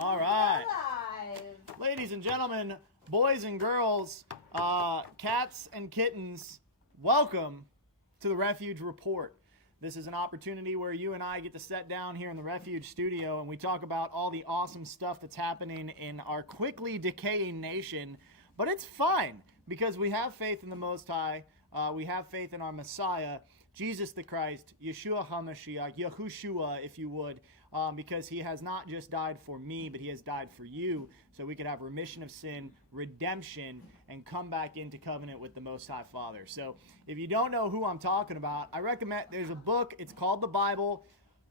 All right. Live. Ladies and gentlemen, boys and girls, cats and kittens, welcome to the Refuge Report. This is an opportunity where you and I get to sit down here in the Refuge studio and we talk about all the awesome stuff that's happening in our quickly decaying nation. But it's fine because we have faith in the Most High. We have faith in our Messiah, Jesus the Christ, Yeshua HaMashiach, Yahushua, if you would, because he has not just died for me, but he has died for you, so we could have remission of sin, redemption, and come back into covenant with the Most High Father. So if you don't know who I'm talking about, I recommend, there's a book, it's called the Bible.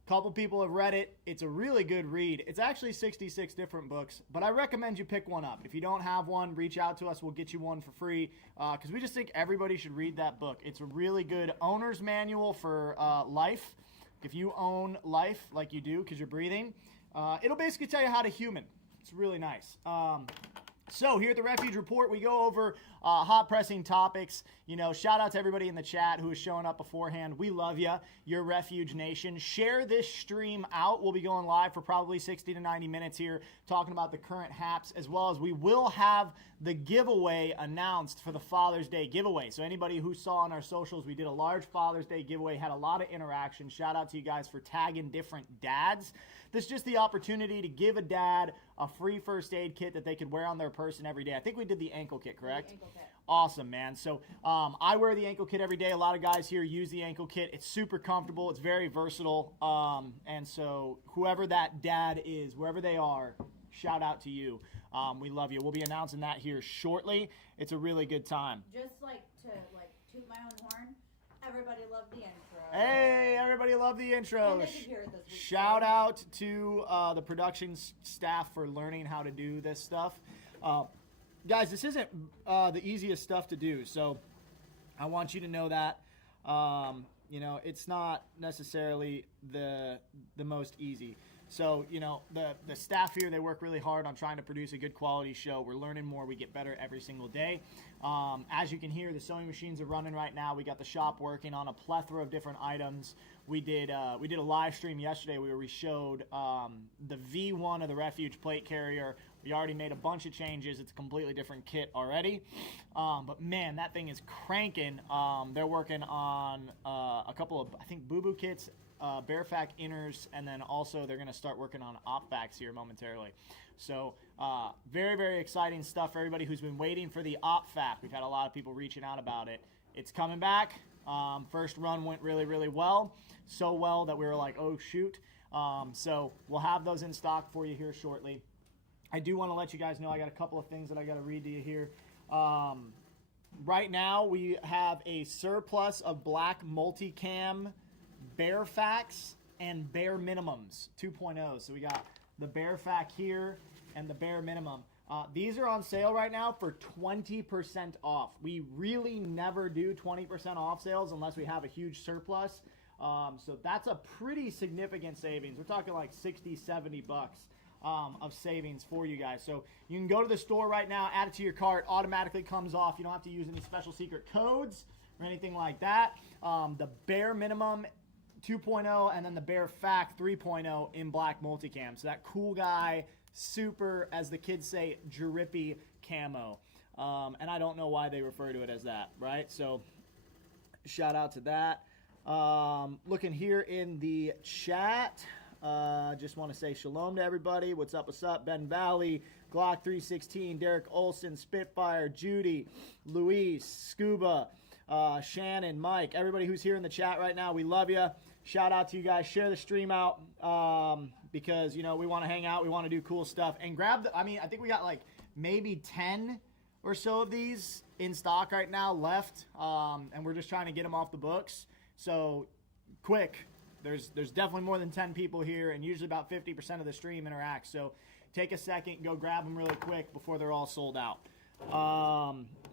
A couple people have read it. It's a really good read. It's actually 66 different books, but I recommend you pick one up. If you don't have one, reach out to us. We'll get you one for free because we just think everybody should read that book. It's a really good owner's manual for life. If you own life like you do because you're breathing, it'll basically tell you how to human. It's really nice. So here at the Refuge Report, we go over hot pressing topics. You know, shout out to everybody in the chat who is showing up beforehand. We love you. You're Refuge Nation. Share this stream out. We'll be going live for probably 60 to 90 minutes here talking about the current haps, as well as we will have the giveaway announced for the Father's Day giveaway. So anybody who saw on our socials, we did a large Father's Day giveaway, had a lot of interaction. Shout out to you guys for tagging different dads. This is just the opportunity to give a dad a free first aid kit that they could wear on their person every day. I think we did the ankle kit, correct? The ankle kit. Awesome, man. So I wear the ankle kit every day. A lot of guys here use the ankle kit. It's super comfortable. It's very versatile. And so whoever that dad is, wherever they are, shout out to you. We love you. We'll be announcing that here shortly. It's a really good time. Just like to toot my own horn. Everybody loved the intro. Hey, everybody love the intro. And they could hear it this week. Shout out to the production staff for learning how to do this stuff. Guys, this isn't the easiest stuff to do, so I want you to know that. You know, it's not necessarily the most easy. So, you know, the staff here, they work really hard on trying to produce a good quality show. We're learning more. We get better every single day. As you can hear, the sewing machines are running right now. We got the shop working on a plethora of different items. We did a live stream yesterday where we showed the V1 of the Refuge plate carrier. We already made a bunch of changes. It's a completely different kit already. But man, that thing is cranking. They're working on a couple of, I think, boo-boo kits, Bearfac inners, and then also they're going to start working on OpFacs here momentarily. So very, very exciting stuff for everybody who's been waiting for the OpFac. We've had a lot of people reaching out about it. It's coming back. First run went really, really well. So well that we were like, oh, shoot. So we'll have those in stock for you here shortly. I do want to let you guys know I got a couple of things that I got to read to you here. Right now we have a surplus of black multicam Bearfacs and bare minimums 2.0. So we got the Bearfac here and the bare minimum. These are on sale right now for 20% off. We really never do 20% off sales unless we have a huge surplus. So that's a pretty significant savings. We're talking like 60, 70 bucks of savings for you guys. So you can go to the store right now, add it to your cart, automatically comes off. You don't have to use any special secret codes or anything like that. The bare minimum 2.0 and then the Bearfac 3.0 in black multicam. So that cool guy, super, as the kids say, drippy camo. And I don't know why they refer to it as that, right? So shout out to that. Looking here in the chat, just want to say shalom to everybody. What's up, what's up? Ben Valley, Glock 316, Derek Olson, Spitfire, Judy, Luis, Scuba, Shannon, Mike, everybody who's here in the chat right now, we love you. Shout out to you guys. Share the stream out because, you know, we want to hang out. We want to do cool stuff. And grab the, I mean, I think we got like maybe 10 or so of these in stock right now left. And we're just trying to get them off the books. So quick, there's definitely more than 10 people here and usually about 50% of the stream interacts. So take a second, go grab them really quick before they're all sold out.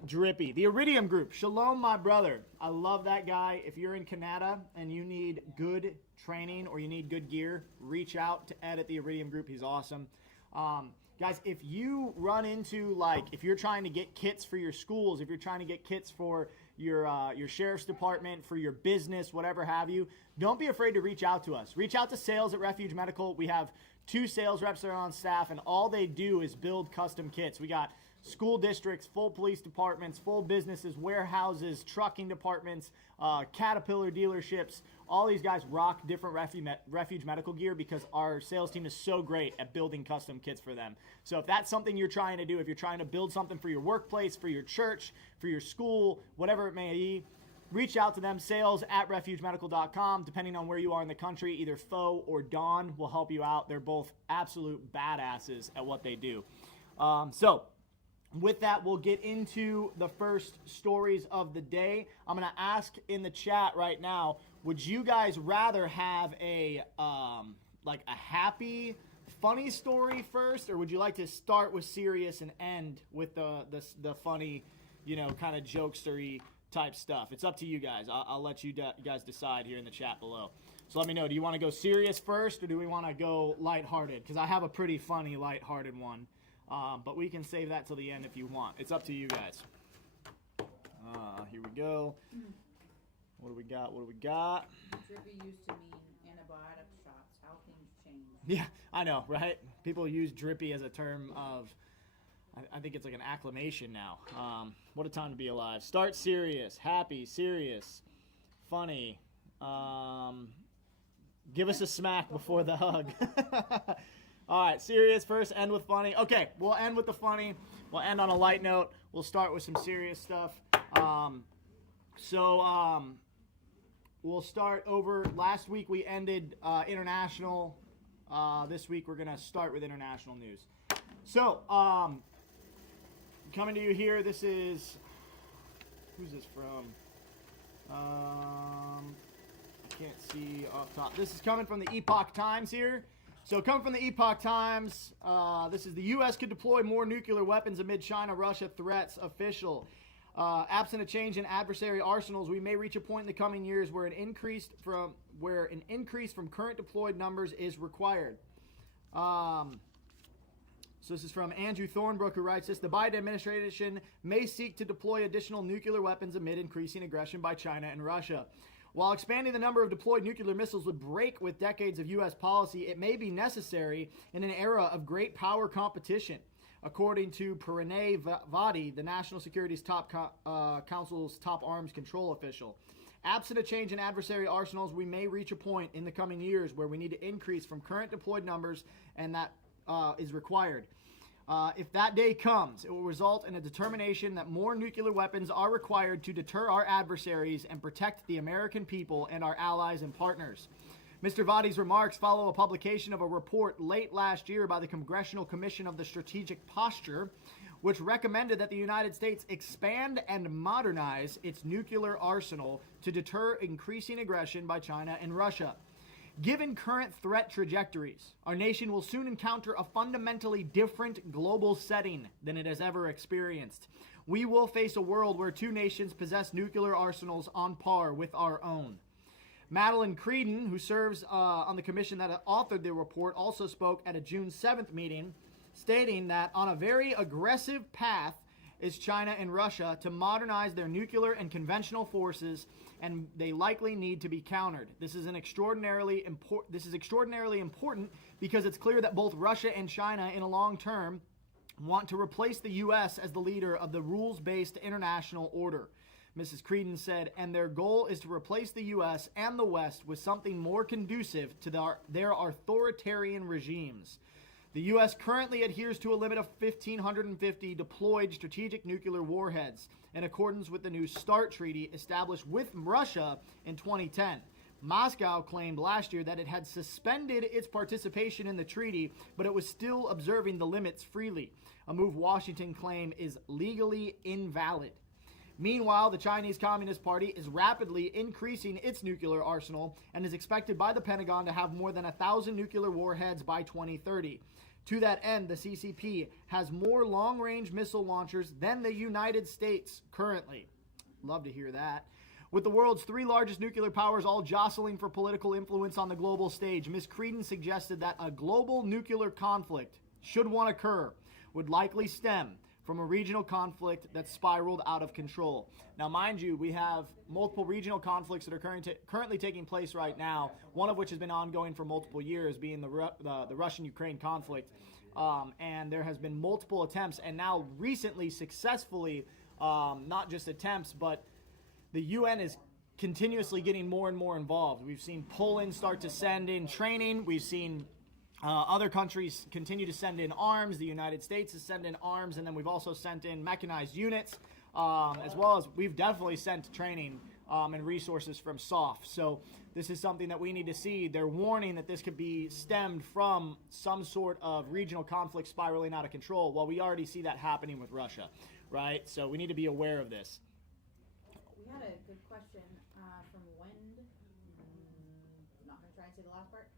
Drippy, the Iridium Group. Shalom, my brother. I love that guy. If you're in Canada and you need good training or you need good gear, reach out to Ed at the Iridium Group. He's awesome. Guys, if you run into, like, if you're trying to get kits for your schools, if you're trying to get kits for your sheriff's department, for your business, whatever have you, don't be afraid to reach out to us. Reach out to sales at Refuge Medical. We have 2 sales reps that are on staff, and all they do is build custom kits. We got school districts, full police departments, full businesses, warehouses, trucking departments, Caterpillar dealerships. All these guys rock different Refuge Medical gear because our sales team is so great at building custom kits for them. So if that's something you're trying to do, if you're trying to build something for your workplace, for your church, for your school, whatever it may be, reach out to them, sales at refugemedical.com. Depending on where you are in the country, either Fo or Don will help you out. They're both absolute badasses at what they do. With that, we'll get into the first stories of the day. I'm going to ask in the chat right now, would you guys rather have a happy, funny story first, or would you like to start with serious and end with the funny, kind of jokestery type stuff? It's up to you guys. I'll let you guys decide here in the chat below. So let me know, do you want to go serious first, or do we want to go lighthearted? Because I have a pretty funny lighthearted one. But we can save that till the end if you want. It's up to you guys. Here we go. What do we got? Drippy used to mean antibiotic shots. How things change. Yeah, I know, right? People use drippy as a term of, I think it's like an acclamation now. What a time to be alive. Start serious, happy, serious, funny. Give us a smack before the hug. All right, serious first, end with funny. Okay, we'll end with the funny. We'll end on a light note. We'll start with some serious stuff. We'll start over. Last week we ended international. This week we're going to start with international news. So, coming to you here, this is, who's this from? I can't see off top. This is coming from the Epoch Times here. So coming from the Epoch Times, this is the U.S. could deploy more nuclear weapons amid China-Russia threats. Official. Absent a change in adversary arsenals, we may reach a point in the coming years where an increase from current deployed numbers is required. So this is from Andrew Thornbrook, who writes this. The Biden administration may seek to deploy additional nuclear weapons amid increasing aggression by China and Russia. While expanding the number of deployed nuclear missiles would break with decades of U.S. policy, it may be necessary in an era of great power competition, according to Pranay Vadi, the National Security's Council's top arms control official. Absent a change in adversary arsenals, we may reach a point in the coming years where we need to increase from current deployed numbers, and that is required. If that day comes, it will result in a determination that more nuclear weapons are required to deter our adversaries and protect the American people and our allies and partners. Mr. Vadi's remarks follow a publication of a report late last year by the Congressional Commission of the Strategic Posture, which recommended that the United States expand and modernize its nuclear arsenal to deter increasing aggression by China and Russia. Given current threat trajectories, our nation will soon encounter a fundamentally different global setting than it has ever experienced. We will face a world where 2 nations possess nuclear arsenals on par with our own. Madeleine Creedon, who serves on the commission that authored the report, also spoke at a June 7th meeting, stating that on a very aggressive path is China and Russia to modernize their nuclear and conventional forces, and they likely need to be countered. This is extraordinarily important because it's clear that both Russia and China in a long term want to replace the U.S. as the leader of the rules-based international order. Mrs. Creedon said, and their goal is to replace the U.S. and the West with something more conducive to their authoritarian regimes. The U.S. currently adheres to a limit of 1,550 deployed strategic nuclear warheads in accordance with the new START treaty established with Russia in 2010. Moscow claimed last year that it had suspended its participation in the treaty, but it was still observing the limits freely, a move Washington claimed is legally invalid. Meanwhile, the Chinese Communist Party is rapidly increasing its nuclear arsenal and is expected by the Pentagon to have more than 1,000 nuclear warheads by 2030. To that end, the CCP has more long-range missile launchers than the United States currently. Love to hear that. With the world's 3 largest nuclear powers all jostling for political influence on the global stage, Ms. Creedon suggested that a global nuclear conflict, should one occur, would likely stem from a regional conflict that spiraled out of control. Now, mind you, we have multiple regional conflicts that are currently taking place right now, one of which has been ongoing for multiple years, being the Russian-Ukraine conflict. And there has been multiple attempts, and now recently successfully, not just attempts, but the UN is continuously getting more and more involved. We've seen Poland start to send in training. We've seen other countries continue to send in arms. The United States has sent in arms, and then we've also sent in mechanized units, as well as we've definitely sent training and resources from SOF. So this is something that we need to see. They're warning that this could be stemmed from some sort of regional conflict spiraling out of control. Well, we already see that happening with Russia, right? So we need to be aware of this. We had a good question from Wend. I'm not going to try and say the last part.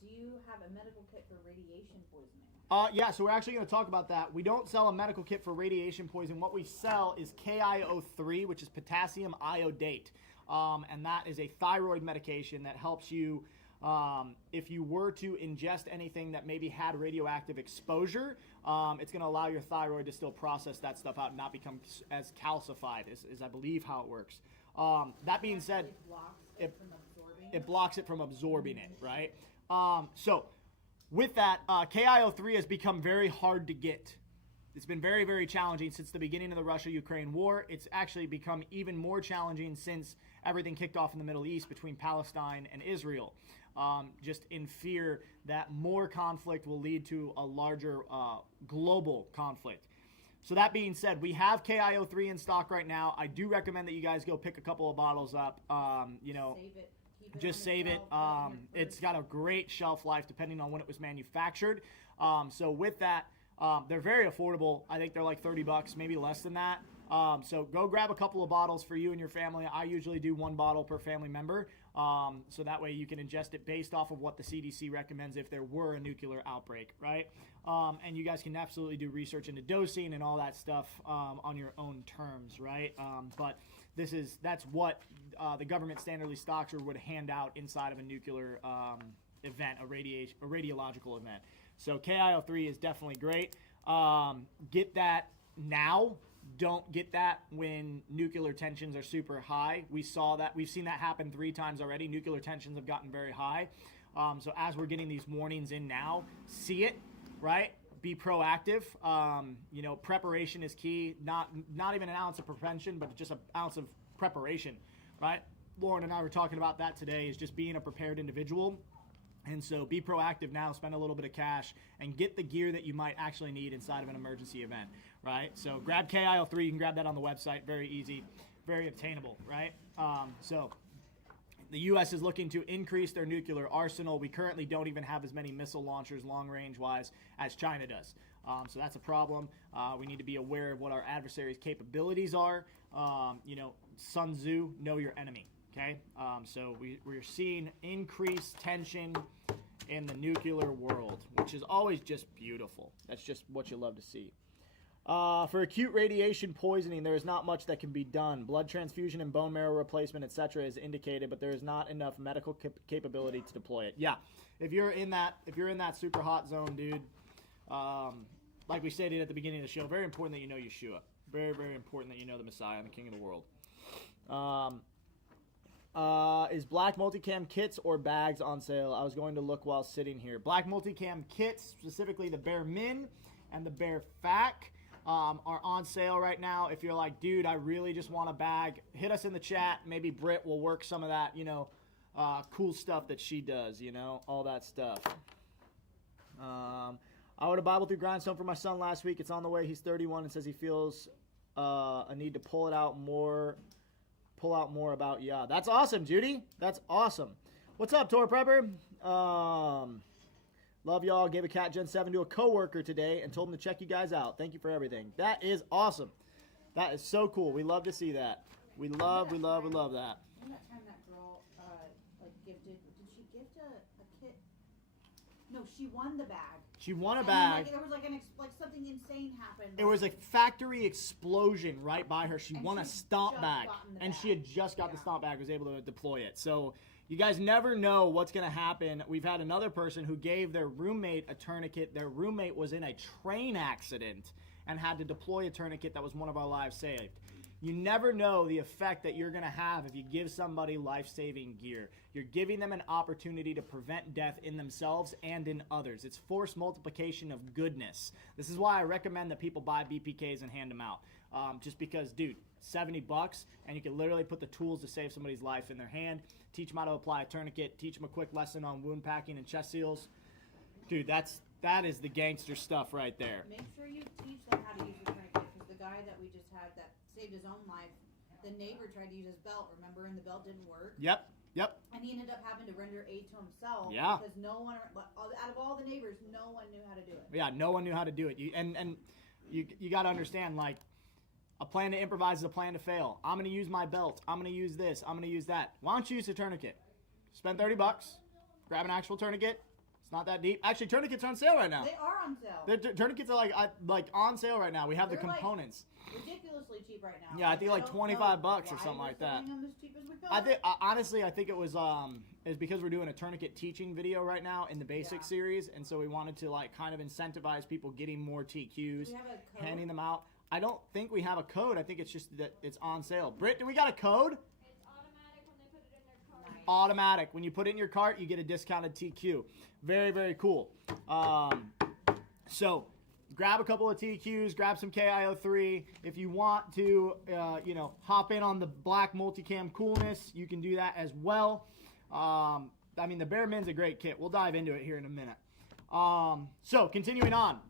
Do you have a medical kit for radiation poisoning? Yeah, so we're actually going to talk about that. We don't sell a medical kit for radiation poisoning. What we sell is KIO3, which is potassium iodate. And that is a thyroid medication that helps you, if you were to ingest anything that maybe had radioactive exposure, it's going to allow your thyroid to still process that stuff out and not become as calcified, is I believe how it works. That being said, it blocks it from absorbing it, right? So with that, KIO3 has become very hard to get. It's been very, very challenging since the beginning of the Russia-Ukraine war. It's actually become even more challenging since everything kicked off in the Middle East between Palestine and Israel, just in fear that more conflict will lead to a larger global conflict. So that being said, we have KIO3 in stock right now. I do recommend that you guys go pick a couple of bottles up. Save it. Just save it. It's got a great shelf life depending on when it was manufactured. So with that, they're very affordable. I think they're like $30, maybe less than that. So go grab a couple of bottles for you and your family. I usually do 1 bottle per family member. So that way you can ingest it based off of what the CDC recommends if there were a nuclear outbreak, right? And you guys can absolutely do research into dosing and all that stuff on your own terms, right? But that's what the government standardly stocks or would hand out inside of a nuclear event, a radiological event. So KIO3 is definitely great. Get that now. Don't get that when nuclear tensions are super high. We saw that. We've seen that happen 3 times already. Nuclear tensions have gotten very high. So as we're getting these warnings in now, see it, right? Be proactive. Preparation is key. Not even an ounce of prevention, but just an ounce of preparation, right? Lauren and I were talking about that today, is just being a prepared individual. And so be proactive now, spend a little bit of cash, and get the gear that you might actually need inside of an emergency event, right? So grab KIO3. You can grab that on the website. Very easy, very obtainable, right? So the U.S. is looking to increase their nuclear arsenal. We currently don't even have as many missile launchers long-range-wise as China does. So that's a problem. We need to be aware of what our adversaries' capabilities are. Sun Tzu, know your enemy. Okay, so we're seeing increased tension in the nuclear world, which is always just beautiful. That's just what you love to see. For acute radiation poisoning, there is not much that can be done. Blood transfusion and bone marrow replacement, etc., is indicated, but there is not enough medical capability to deploy it. Yeah, if you're in that super hot zone, dude, like we stated at the beginning of the show, very important that you know Yeshua. Very, very important that you know the Messiah and the King of the world. Is black multicam kits or bags on sale? I was going to look while sitting here. Black multicam kits, specifically the Bear Min and the Bear Fac, are on sale right now. If you're like, dude, I really just want a bag, hit us in the chat. Maybe Britt will work some of that, cool stuff that she does, all that stuff. I ordered a Bible through Grindstone for my son last week. It's on the way. He's 31 and says he feels a need to pull out more about That's awesome, Judy. That's awesome. What's up, Tor Prepper? Love y'all. Gave a Cat Gen 7 to a coworker today and told him to check you guys out. Thank you for everything. That is awesome. That is so cool. We love to see that. We love that. Remember that time that girl gifted? Did she gift a kit? No, she won the bag. She won a bag. There was something insane happened. It was a factory explosion right by her. She won a stomp bag, and she had just got the stomp bag, was able to deploy it. So you guys never know what's going to happen. We've had another person who gave their roommate a tourniquet. Their roommate was in a train accident, and had to deploy a tourniquet that was one of our lives saved. You never know the effect that you're going to have if you give somebody life-saving gear. You're giving them an opportunity to prevent death in themselves and in others. It's force multiplication of goodness. This is why I recommend that people buy BPKs and hand them out. Just because, dude, $70 and you can literally put the tools to save somebody's life in their hand, teach them how to apply a tourniquet, teach them a quick lesson on wound packing and chest seals. Dude, that is the gangster stuff right there. Make sure you teach them how to use the tourniquet, because the guy that we just had that saved his own life, the neighbor tried to use his belt, remember, and the belt didn't work. Yep. And he ended up having to render aid to himself. Yeah. Because no one, out of all the neighbors, no one knew how to do it. Yeah, no one knew how to do it. You got to understand, like, a plan to improvise is a plan to fail. I'm going to use my belt. I'm going to use this. I'm going to use that. Why don't you use a tourniquet? Spend $30. Grab an actual tourniquet. It's not that deep. Actually, tourniquets are on sale right now. They are on sale. Tourniquets are like on sale right now. We have the components. Ridiculously cheap right now. Yeah, I think like $25 or something like that. Them as cheap as we Honestly, I think it was because we're doing a tourniquet teaching video right now in the basic series, and so we wanted to like kind of incentivize people getting more TQs, Do we have a code? handing them out. I don't think we have a code. I think it's just that it's on sale. Britt, do we got a code? It's automatic when they put it in their cart. Nice. Automatic. When you put it in your cart, you get a discounted TQ. Very, very cool. So grab a couple of TQs, grab some KIO3. If you want to, hop in on the black multicam coolness, you can do that as well. I mean, the Bear Min's a great kit. We'll dive into it here in a minute. So continuing on,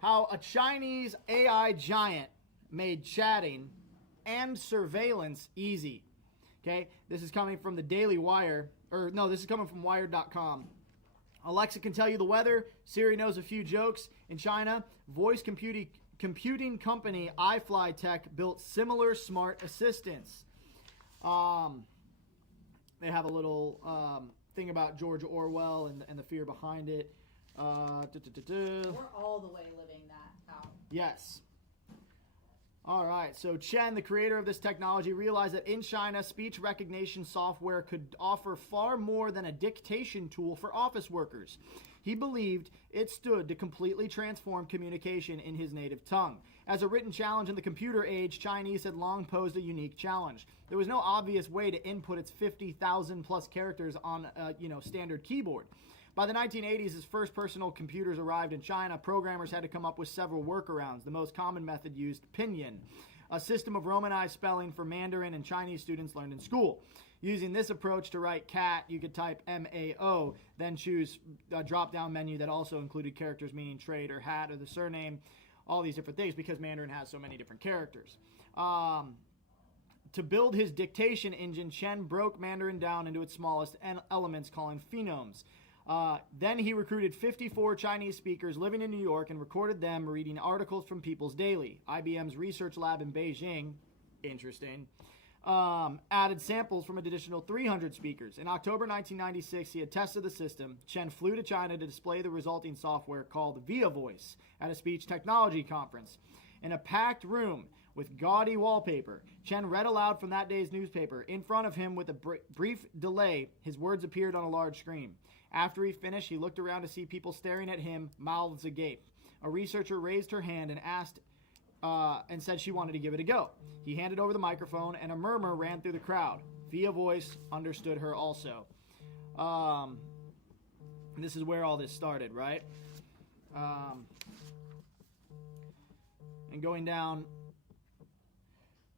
how a Chinese AI giant made chatting and surveillance easy. Okay, this is coming from the Daily Wire, this is coming from Wired.com. Alexa can tell you the weather. Siri knows a few jokes. In China, voice computing company iFlyTech built similar smart assistants. They have a little thing about George Orwell and the fear behind it. We're all the way living that out. Yes. All right, so Chen, the creator of this technology, realized that in China, speech recognition software could offer far more than a dictation tool for office workers. He believed it stood to completely transform communication in his native tongue. As a written challenge in the computer age, Chinese had long posed a unique challenge. There was no obvious way to input its 50,000 plus characters on a standard keyboard. By the 1980s, as first personal computers arrived in China, programmers had to come up with several workarounds. The most common method used pinyin, a system of Romanized spelling for Mandarin and Chinese students learned in school. Using this approach to write cat, you could type MAO, then choose a drop-down menu that also included characters meaning trade or hat or the surname, all these different things because Mandarin has so many different characters. To build his dictation engine, Chen broke Mandarin down into its smallest elements, calling phonemes. Then he recruited 54 Chinese speakers living in New York and recorded them reading articles from People's Daily. IBM's research lab in Beijing, interesting, added samples from an additional 300 speakers. In October 1996, he had tested the system. Chen flew to China to display the resulting software called Via Voice at a speech technology conference. In a packed room with gaudy wallpaper, Chen read aloud from that day's newspaper. In front of him, with a brief delay, his words appeared on a large screen. After he finished, he looked around to see people staring at him, mouths agape. A researcher raised her hand and said she wanted to give it a go. He handed over the microphone, and a murmur ran through the crowd. Via Voice understood her also. This is where all this started, right? And going down,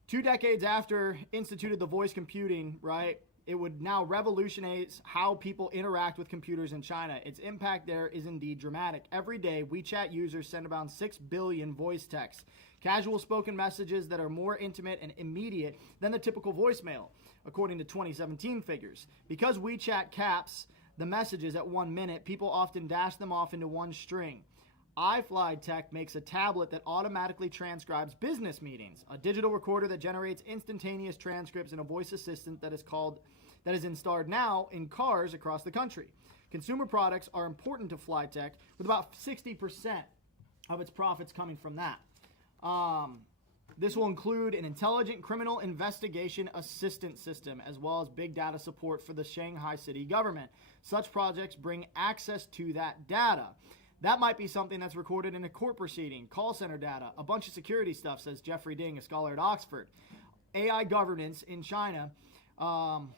2 decades after instituted the voice computing, right? It would now revolutionize how people interact with computers in China. Its impact there is indeed dramatic. Every day, WeChat users send about 6 billion voice texts, casual spoken messages that are more intimate and immediate than the typical voicemail, according to 2017 figures. Because WeChat caps the messages at 1 minute, people often dash them off into one string. iFlyTech makes a tablet that automatically transcribes business meetings, a digital recorder that generates instantaneous transcripts, and a voice assistant that is installed now in cars across the country. Consumer products are important to FlyTech, with about 60% of its profits coming from that. This will include an intelligent criminal investigation assistant system, as well as big data support for the Shanghai city government. Such projects bring access to that data. That might be something that's recorded in a court proceeding, call center data, a bunch of security stuff, says Jeffrey Ding, a scholar at Oxford. AI governance in China,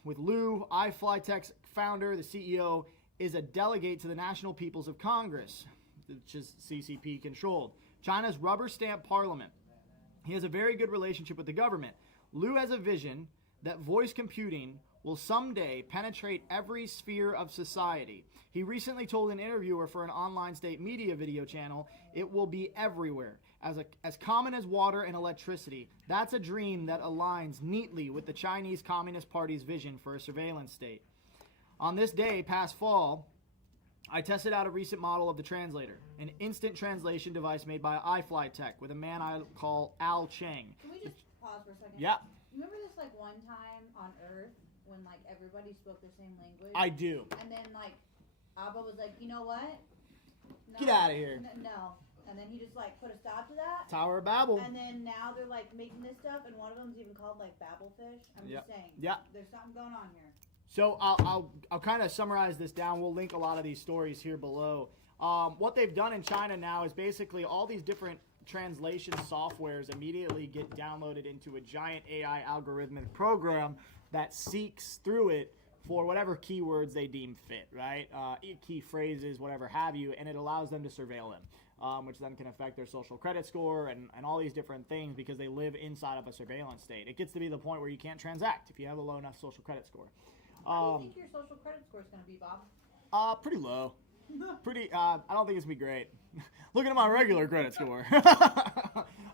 with Liu, iFlyTech's founder, the CEO, is a delegate to the National Peoples of Congress, which is CCP controlled. China's rubber stamp parliament. He has a very good relationship with the government. Liu has a vision that voice computing will someday penetrate every sphere of society. He recently told an interviewer for an online state media video channel, it will be everywhere, as common as water and electricity. That's a dream that aligns neatly with the Chinese Communist Party's vision for a surveillance state. On this day, past fall, I tested out a recent model of the translator, an instant translation device made by iFlyTech with a man I call Al Cheng. Can we just pause for a second? Yeah. Remember this like one time on Earth when like everybody spoke the same language? I do. And then like Abba was like, you know what? No, Get out of here. No. And then he just like put a stop to that. Tower of Babel. And then now they're like making this stuff, and one of them's even called like Babelfish. I'm just saying. Yeah. There's something going on here. So I'll kind of summarize this down. We'll link a lot of these stories here below. What they've done in China now is basically all these different translation softwares immediately get downloaded into a giant AI algorithmic program that seeks through it for whatever keywords they deem fit, right? Key phrases, whatever have you, and it allows them to surveil them, which then can affect their social credit score and all these different things because they live inside of a surveillance state. It gets to be the point where you can't transact if you have a low enough social credit score. How do you think your social credit score is going to be, Bob? Pretty low. I don't think it's gonna be great. Looking at my regular credit score.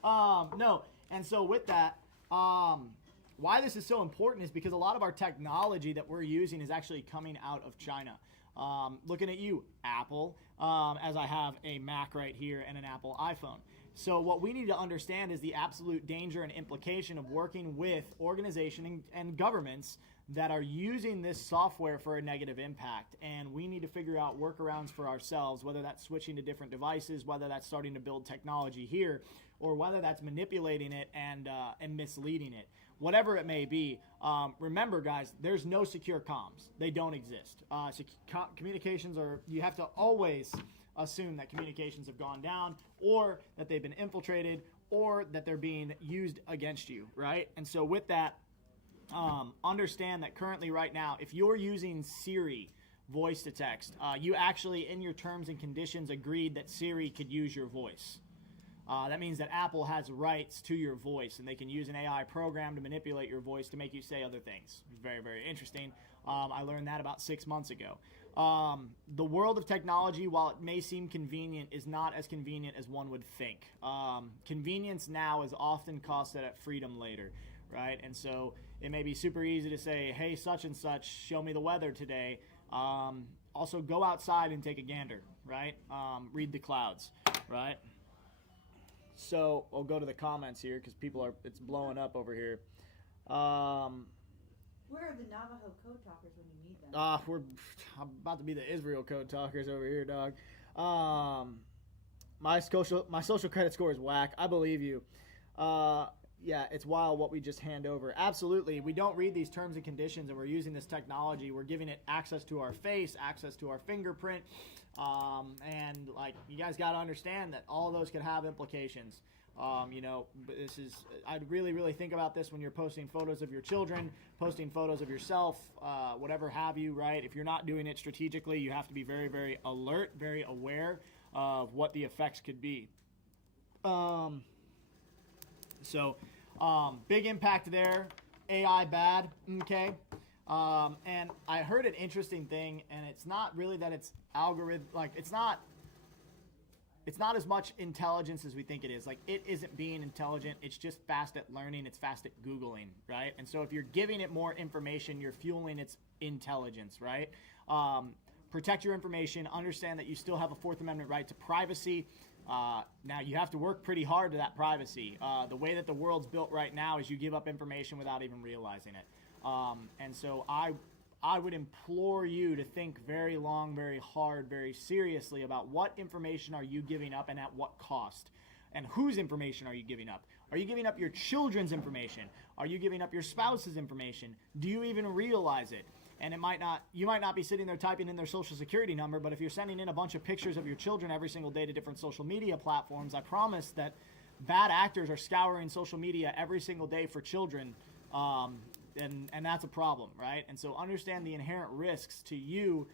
No, and so with that, why this is so important is because a lot of our technology that we're using is actually coming out of China. Looking at you, Apple, as I have a Mac right here and an Apple iPhone. So what we need to understand is the absolute danger and implication of working with organizations and governments that are using this software for a negative impact. And we need to figure out workarounds for ourselves, whether that's switching to different devices, whether that's starting to build technology here, or whether that's manipulating it and misleading it. Whatever it may be, remember, guys, there's no secure comms. They don't exist. Communications you have to always assume that communications have gone down or that they've been infiltrated or that they're being used against you, right? And so with that, understand that currently right now, if you're using Siri voice to text, you actually in your terms and conditions agreed that Siri could use your voice. That means that Apple has rights to your voice and they can use an AI program to manipulate your voice to make you say other things. Very, very interesting. I learned that about 6 months ago. The world of technology, while it may seem convenient, is not as convenient as one would think. Convenience now is often costed at freedom later, right? And so it may be super easy to say, hey, such and such, show me the weather today. Also, go outside and take a gander, right? Read the clouds, right? So I'll go to the comments here because it's blowing up over here. Where are the Navajo code talkers when you need them? I'm about to be the Israel code talkers over here, dog. My social credit score is whack. I believe you. Yeah, it's wild what we just hand over. Absolutely. We don't read these terms and conditions, and we're using this technology. We're giving it access to our face, access to our fingerprint. And like, you guys got to understand that all of those could have implications. I'd really, really think about this when you're posting photos of your children, posting photos of yourself, whatever have you, right? If you're not doing it strategically, you have to be very, very alert, very aware of what the effects could be. Big impact there. AI bad, okay? And I heard an interesting thing, and it's not really that it's algorithm, like it's not as much intelligence as we think it is. Like, it isn't being intelligent, it's just fast at learning, it's fast at Googling, right? And so if you're giving it more information, you're fueling its intelligence, right? Protect your information, understand that you still have a Fourth Amendment right to privacy. Now, you have to work pretty hard to that privacy. The way that the world's built right now is you give up information without even realizing it. And so I would implore you to think very long, very hard, very seriously about what information are you giving up and at what cost. And whose information are you giving up? Are you giving up your children's information? Are you giving up your spouse's information? Do you even realize it? And you might not be sitting there typing in their social security number, but if you're sending in a bunch of pictures of your children every single day to different social media platforms, I promise that bad actors are scouring social media every single day for children, and that's a problem, right? And so understand the inherent risks to you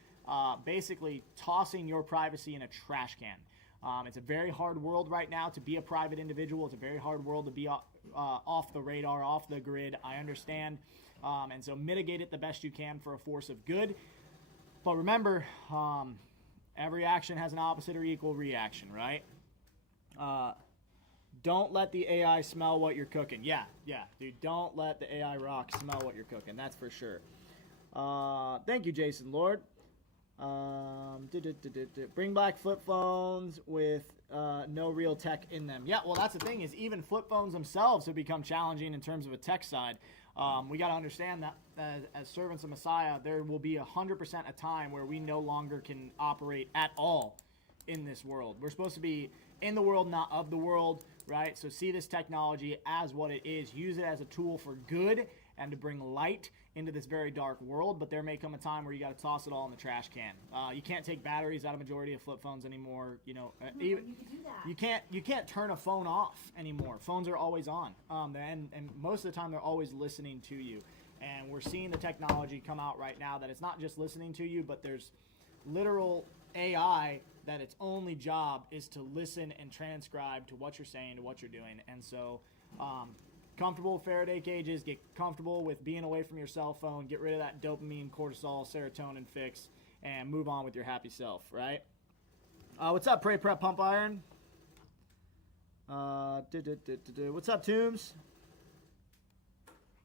basically tossing your privacy in a trash can. It's a very hard world right now to be a private individual. It's a very hard world to be off the radar, off the grid. I understand. And so mitigate it the best you can for a force of good. But remember, every action has an opposite or equal reaction, right? Don't let the AI smell what you're cooking. Yeah, dude, don't let the AI rock smell what you're cooking. That's for sure. Thank you, Jason Lord. Bring back flip phones with no real tech in them. Yeah, well, that's the thing is even flip phones themselves have become challenging in terms of a tech side. We got to understand that as servants of Messiah, there will be 100% a time where we no longer can operate at all in this world. We're supposed to be in the world, not of the world, right? So see this technology as what it is. Use it as a tool for good and to bring light into this very dark world, but there may come a time where you got to toss it all in the trash can. You can't take batteries out of majority of flip phones anymore. You know, even you can do that. you can't turn a phone off anymore. Phones are always on, and most of the time they're always listening to you. And we're seeing the technology come out right now that it's not just listening to you, but there's literal AI that its only job is to listen and transcribe to what you're saying, to what you're doing. And so comfortable with Faraday cages, get comfortable with being away from your cell phone, get rid of that dopamine, cortisol, serotonin fix, and move on with your happy self, right? What's up, Pray Prep Pump Iron? What's up, Toombs?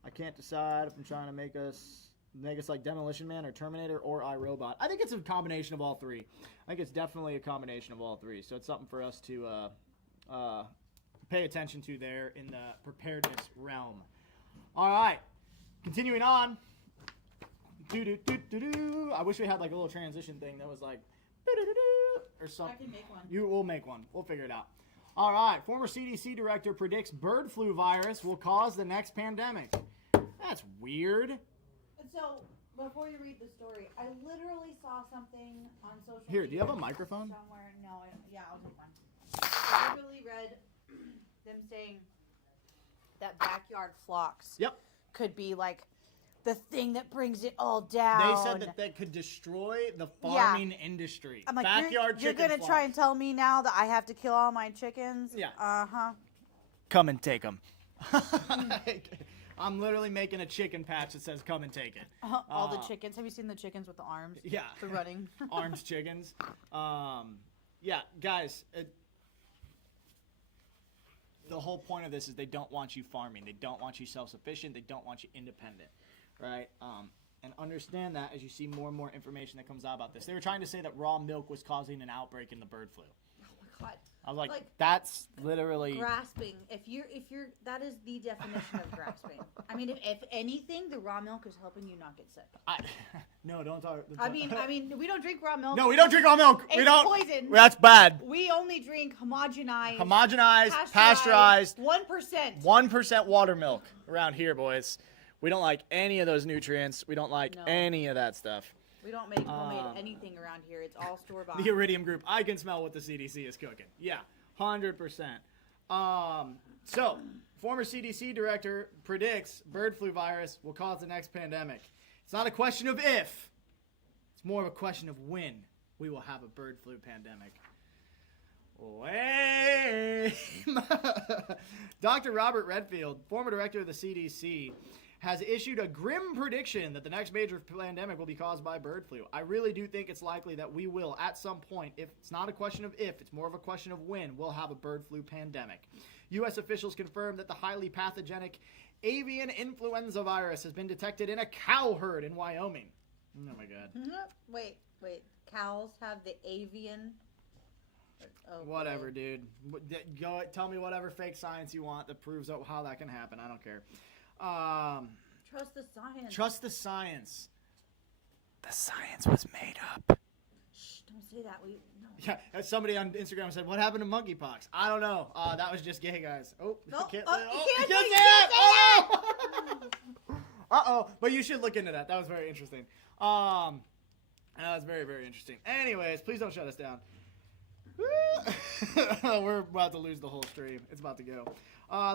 I can't decide if I'm trying to make us like Demolition Man or Terminator or iRobot. I think it's a combination of all three. I think it's definitely a combination of all three. So it's something for us to pay attention to there in the preparedness realm. All right, continuing on. I wish we had like a little transition thing that was like or something. I can make one. We'll make one. We'll figure it out. All right, former CDC director predicts bird flu virus will cause the next pandemic. That's weird. So, before you read the story, I literally saw something on social Here, media. do you have a microphone? Somewhere. No, I'll take one. I literally read them saying that backyard flocks could be like the thing that brings it all down. They said that they could destroy the farming industry. I'm like, backyard you're chicken going to try and tell me now that I have to kill all my chickens? Yeah. Uh-huh. Come and take them. I'm literally making a chicken patch that says "Come and take it." All the chickens. Have you seen the chickens with the arms? Yeah, the running arms chickens. Yeah, guys. The whole point of this is they don't want you farming. They don't want you self-sufficient. They don't want you independent, right? And understand that as you see more and more information that comes out about this. They were trying to say that raw milk was causing an outbreak in the bird flu. Oh my God. I was like, that's literally grasping. If you're that is the definition of grasping. I mean, if anything, the raw milk is helping you not get sick. No, don't talk. I mean, we don't drink raw milk. No, we don't drink raw milk. It's we don't. poison. That's bad. We only drink homogenized, pasteurized, 1%. 1% water milk around here, boys. We don't like any of those nutrients. We don't like any of that stuff. We don't make homemade anything around here. It's all store-bought. The Iridium Group. I can smell what the CDC is cooking. Yeah, 100%. So, former CDC director predicts bird flu virus will cause the next pandemic. It's not a question of if. It's more of a question of when we will have a bird flu pandemic. Dr. Robert Redfield, former director of the CDC, has issued a grim prediction that the next major pandemic will be caused by bird flu. I really do think it's likely that we will, at some point, if it's not a question of if, it's more of a question of when, we'll have a bird flu pandemic. U.S. officials confirmed that the highly pathogenic avian influenza virus has been detected in a cow herd in Wyoming. Oh, my God. Wait. Cows have the avian... Oh, whatever, dude. Go tell me whatever fake science you want that proves how that can happen. I don't care. Trust the science. Trust the science. The science was made up. Shh, don't say that. No. Yeah, somebody on Instagram said, "What happened to monkeypox?" I don't know. That was just gay guys. Oh, no. you can't say say that. But you should look into that. That was very interesting. That was very, very interesting. Anyways, please don't shut us down. We're about to lose the whole stream. It's about to go.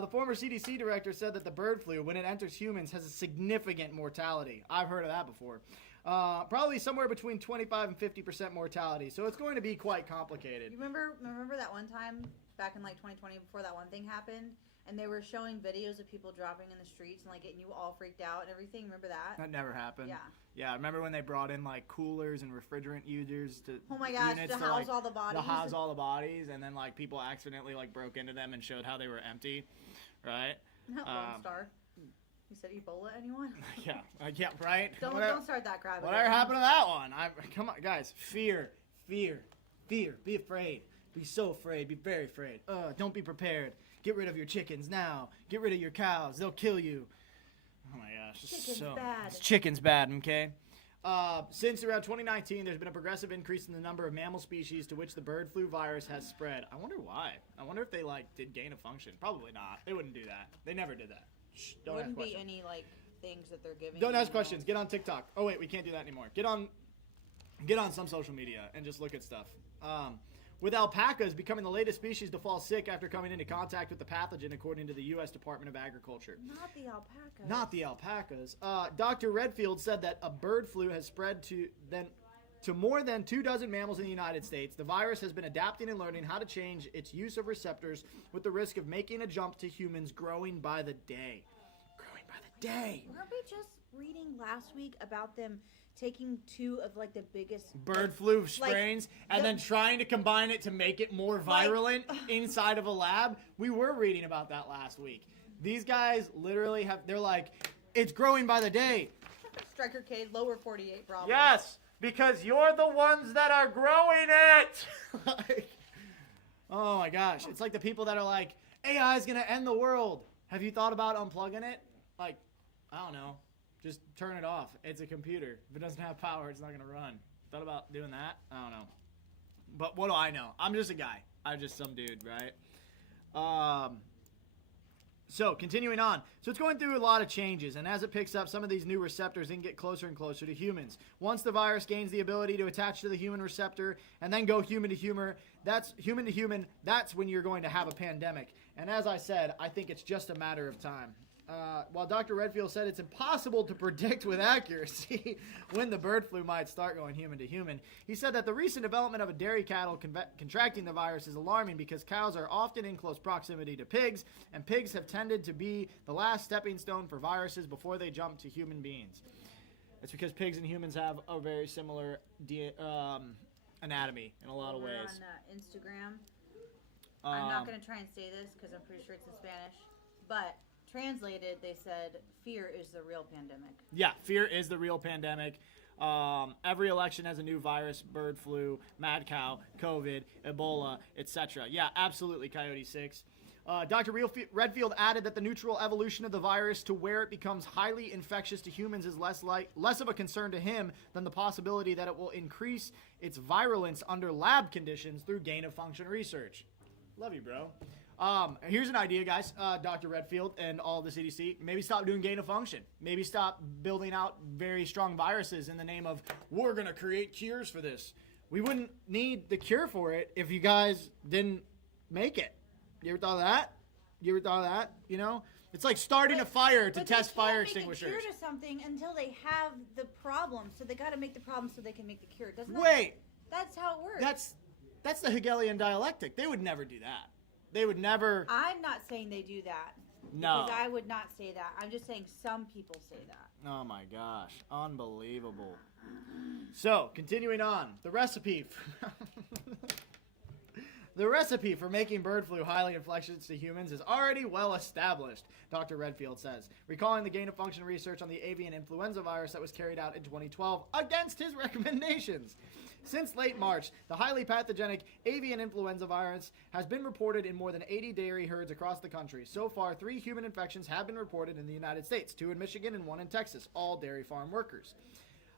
The former CDC director said that the bird flu, when it enters humans, has a significant mortality. I've heard of that before. Probably somewhere between 25 and 50% mortality. So it's going to be quite complicated. You remember that one time back in like 2020 before that one thing happened? And they were showing videos of people dropping in the streets and like getting you all freaked out and everything. Remember that? That never happened. Yeah. Yeah, I remember when they brought in like coolers and refrigerant users to oh my gosh, to house all the bodies. To house all the bodies, and then like people accidentally like broke into them and showed how they were empty, right? Not Lone Star. You said Ebola, anyone? Yeah, right. Don't start that crap. Whatever happened to that one? Come on, guys. Fear. Be afraid. Be so afraid. Be very afraid. Don't be prepared. Get rid of your chickens now. Get rid of your cows. They'll kill you. Oh my gosh. Chicken's bad, okay? Since around 2019, there's been a progressive increase in the number of mammal species to which the bird flu virus has spread. I wonder why. I wonder if they, did gain of function. Probably not. They wouldn't do that. They never did that. Shh, don't ask questions. Wouldn't be any, things that they're giving. Don't ask questions. Get on TikTok. Oh, wait, we can't do that anymore. Get on some social media and just look at stuff. With alpacas becoming the latest species to fall sick after coming into contact with the pathogen, according to the U.S. Department of Agriculture. Not the alpacas. Dr. Redfield said that a bird flu has spread to more than 24 mammals in the United States. The virus has been adapting and learning how to change its use of receptors with the risk of making a jump to humans growing by the day. Weren't we just reading last week about them taking two of the biggest bird flu strains and then trying to combine it to make it more virulent inside of a lab? We were reading about that last week. These guys literally they're like, it's growing by the day. Striker Cade, lower 48 problem. Yes, because you're the ones that are growing it. Oh my gosh. It's like the people that are like, AI is going to end the world. Have you thought about unplugging it? I don't know. Just turn it off. It's a computer. If it doesn't have power, it's not going to run. Thought about doing that? I don't know. But what do I know? I'm just a guy. I'm just some dude, right? So, continuing on. So, it's going through a lot of changes, and as it picks up, some of these new receptors can get closer and closer to humans. Once the virus gains the ability to attach to the human receptor and then go human to human, that's when you're going to have a pandemic. And as I said, I think it's just a matter of time. While Dr. Redfield said it's impossible to predict with accuracy when the bird flu might start going human to human, he said that the recent development of a dairy cattle contracting the virus is alarming because cows are often in close proximity to pigs, and pigs have tended to be the last stepping stone for viruses before they jump to human beings. It's because pigs and humans have a very similar anatomy in a lot of ways. On Instagram, I'm not going to try and say this because I'm pretty sure it's in Spanish, but translated, they said, fear is the real pandemic. Yeah, fear is the real pandemic. Every election has a new virus, bird flu, mad cow, COVID, Ebola, etc. Yeah, absolutely, Coyote 6. Dr. Redfield added that the neutral evolution of the virus to where it becomes highly infectious to humans is less of a concern to him than the possibility that it will increase its virulence under lab conditions through gain-of-function research. Love you, bro. Here's an idea, guys. Dr. Redfield and all the CDC, maybe stop doing gain of function. Maybe stop building out very strong viruses in the name of, we're going to create cures for this. We wouldn't need the cure for it if you guys didn't make it. You ever thought of that? You know? It's like starting a fire to test fire extinguishers. They can't make a cure to something until they have the problem. So they got to make the problem so they can make the cure. That's how it works. That's the Hegelian dialectic. They would never do that. They would never... I'm not saying they do that. No. Because I would not say that. I'm just saying some people say that. Oh my gosh. Unbelievable. So, continuing on. The recipe for making bird flu highly infectious to humans is already well established, Dr. Redfield says, recalling the gain-of-function research on the avian influenza virus that was carried out in 2012 against his recommendations. Since late March, the highly pathogenic avian influenza virus has been reported in more than 80 dairy herds across the country. So far, 3 human infections have been reported in the United States, 2 in Michigan and 1 in Texas, all dairy farm workers.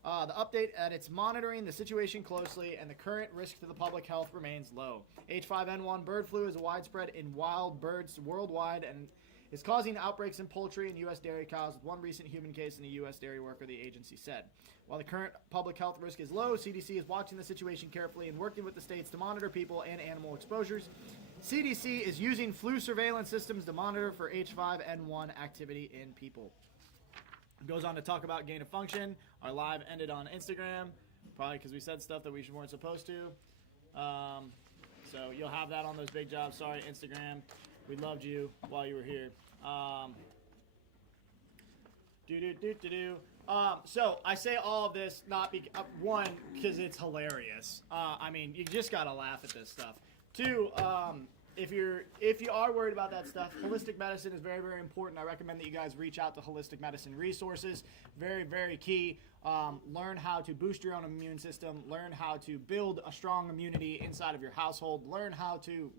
The update at it's monitoring the situation closely, and the current risk to the public health remains low. H5N1 bird flu is widespread in wild birds worldwide, and is causing outbreaks in poultry and U.S. dairy cows, with one recent human case in a U.S. dairy worker, the agency said. While the current public health risk is low, CDC is watching the situation carefully and working with the states to monitor people and animal exposures. CDC is using flu surveillance systems to monitor for H5N1 activity in people. It goes on to talk about gain of function. Our live ended on Instagram, probably because we said stuff that we weren't supposed to. So you'll have that on those big jobs. Sorry, Instagram. We loved you while you were here. So I say all of this not one, because it's hilarious. I mean, you just gotta laugh at this stuff. Two, if you are worried about that stuff, holistic medicine is very, very important. I recommend that you guys reach out to holistic medicine resources. Very, very key. Learn how to boost your own immune system. Learn how to build a strong immunity inside of your household. Learn how to,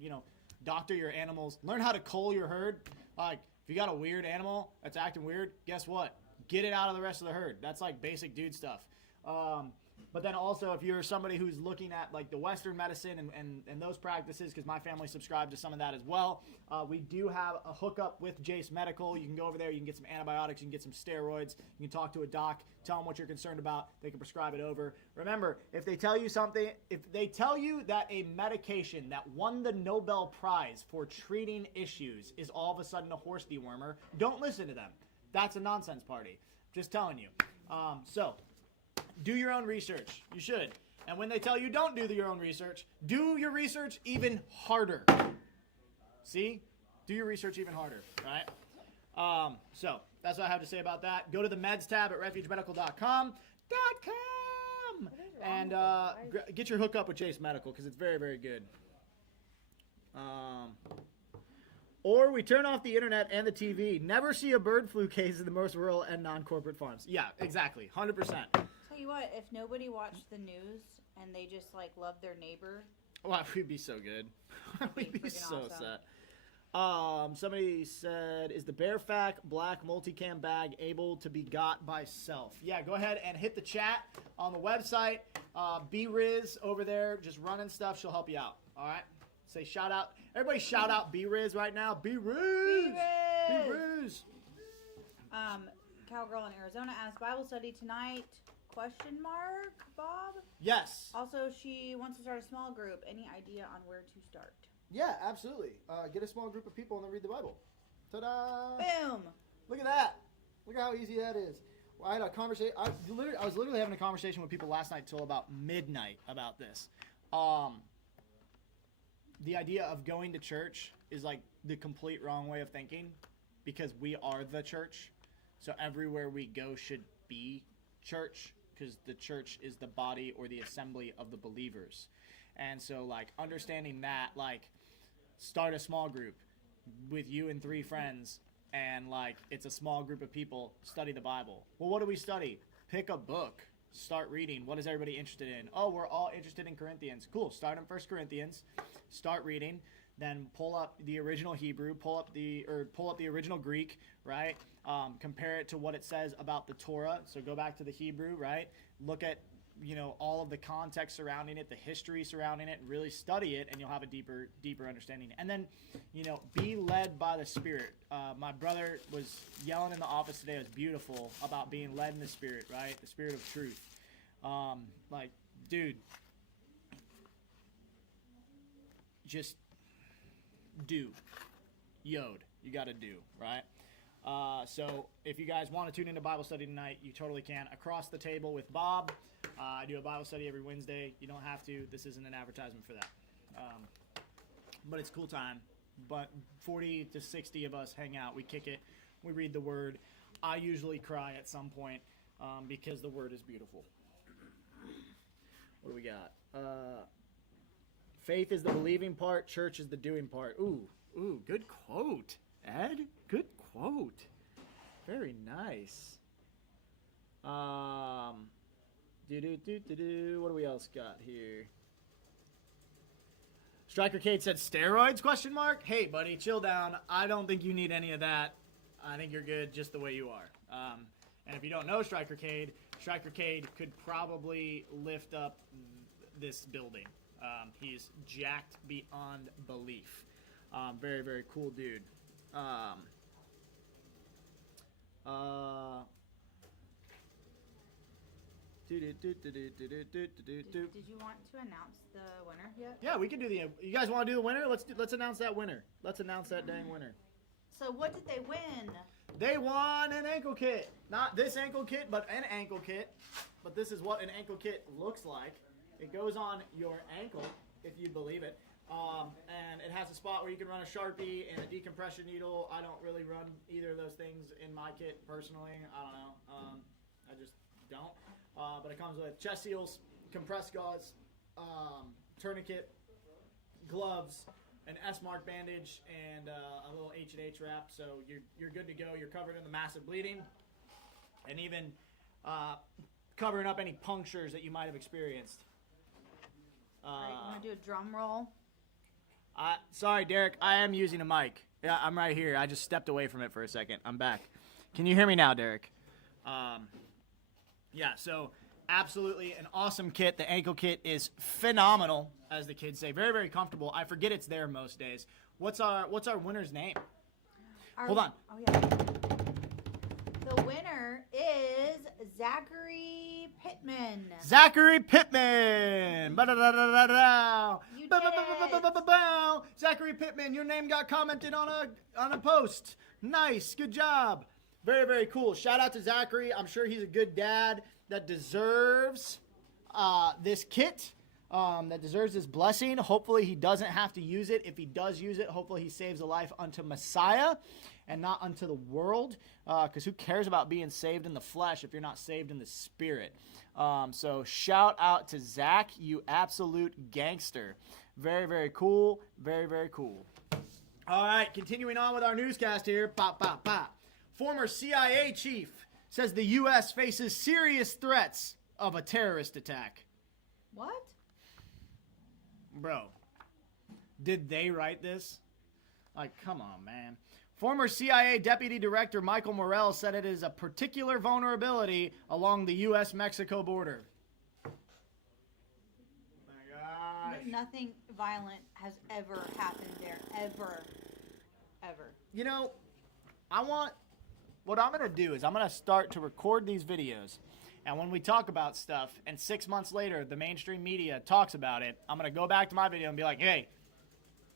doctor your animals. Learn how to cull your herd. Like, if you got a weird animal that's acting weird, guess what? Get it out of the rest of the herd. That's like basic dude stuff. But then also, if you're somebody who's looking at like the Western medicine and those practices, because my family subscribed to some of that as well, we do have a hookup with Jace Medical. You can go over there, you can get some antibiotics, you can get some steroids, you can talk to a doc, tell them what you're concerned about, they can prescribe it over. Remember, if they tell you something, if they tell you that a medication that won the Nobel Prize for treating issues is all of a sudden a horse dewormer, don't listen to them. That's a nonsense party. Just telling you. So, do your own research. You should. And when they tell you don't do your own research, do your research even harder. See? Do your research even harder, right? So, that's what I have to say about that. Go to the meds tab at refugemedical.com. And get your hookup with Jace Medical, because it's very, very good. Or we turn off the internet and the TV. Never see a bird flu case in the most rural and non-corporate farms. Yeah, exactly. 100%. Tell you what, if nobody watched the news and they just like love their neighbor, well, we'd be so good. We'd be so awesome. set. Somebody said, is the Bearfac black multicam bag able to be got by self? Yeah, go ahead and hit the chat on the website. B-Riz over there just running stuff. She'll help you out. All right? Say shout out. Everybody shout out B-Riz right now. B-Riz! B-Riz! Cowgirl in Arizona asked, Bible study tonight, ? Bob? Yes. Also, she wants to start a small group. Any idea on where to start? Yeah, absolutely. Get a small group of people and then read the Bible. Ta-da! Boom! Look at that. Look at how easy that is. Well, I had a conversation. I was literally having a conversation with people last night till about midnight about this. The idea of going to church is like the complete wrong way of thinking, because we are the church. So everywhere we go should be church, because the church is the body or the assembly of the believers. And so like understanding that, like start a small group with you and 3 friends, and like it's a small group of people, study the Bible. Well, what do we study? Pick a book. Start reading. What is everybody interested in? Oh, we're all interested in Corinthians. Cool. Start in 1 Corinthians. Start reading. Then pull up the original Hebrew. Pull up the original Greek. Right. Compare it to what it says about the Torah. So go back to the Hebrew. Right. Look at all of the context surrounding it, the history surrounding it, and really study it, and you'll have a deeper understanding. And then, be led by the Spirit. My brother was yelling in the office today. It was beautiful about being led in the Spirit, right? The Spirit of truth. Dude, just do. Yod. You got to do, right? So if you guys want to tune into Bible study tonight, you totally can. Across the table with Bob. I do a Bible study every Wednesday. You don't have to. This isn't an advertisement for that. But it's a cool time. But 40 to 60 of us hang out. We kick it. We read the Word. I usually cry at some point because the Word is beautiful. What do we got? Faith is the believing part. Church is the doing part. Ooh, good quote, Ed. Good quote. Very nice. What do we else got here? Striker Kate said steroids, ? Hey, buddy, chill down. I don't think you need any of that. I think you're good just the way you are. And if you don't know Striker Cade could probably lift up this building. He's jacked beyond belief. Very, very cool dude. Did you want to announce the winner yet? Yeah, we can do the. You guys want to do the winner? Let's announce that winner. Let's announce that dang winner. So what did they win? They won an ankle kit. Not this ankle kit, but an ankle kit. But this is what an ankle kit looks like. It goes on your ankle, if you believe it. And it has a spot where you can run a Sharpie and a decompression needle. I don't really run either of those things in my kit personally. I don't know. I just don't. But it comes with chest seals, compressed gauze, tourniquet, gloves, an S-mark bandage, and a little H&H wrap. So you're good to go. You're covered in the massive bleeding, and even covering up any punctures that you might have experienced. All right, you want to do a drum roll? Sorry, Derek. I am using a mic. Yeah, I'm right here. I just stepped away from it for a second. I'm back. Can you hear me now, Derek? Yeah, so absolutely an awesome kit. The ankle kit is phenomenal, as the kids say. Very, very comfortable. I forget it's there most days. What's our winner's name? Hold on. Oh, yeah. The winner is Zachary Pittman. Zachary Pittman. Ba-da-da-da-da-da. You did Ba-ba-ba-ba-ba-ba-ba. Zachary Pittman, your name got commented on a post. Nice. Good job. Very, very cool. Shout out to Zachary. I'm sure he's a good dad that deserves this kit, that deserves this blessing. Hopefully he doesn't have to use it. If he does use it, hopefully he saves a life unto Messiah and not unto the world, because who cares about being saved in the flesh if you're not saved in the spirit? So shout out to Zach, you absolute gangster. Very, very cool. Very, very cool. All right, continuing on with our newscast here. Pop, pop, pop. Former CIA chief says the U.S. faces serious threats of a terrorist attack. What? Bro, did they write this? Like, come on, man. Former CIA Deputy Director Michael Morrell said it is a particular vulnerability along the U.S.-Mexico border. Oh my gosh. Nothing violent has ever happened there. Ever. You know, what I'm going to do is I'm going to start to record these videos. And when we talk about stuff, and 6 months later, the mainstream media talks about it, I'm going to go back to my video and be like, hey,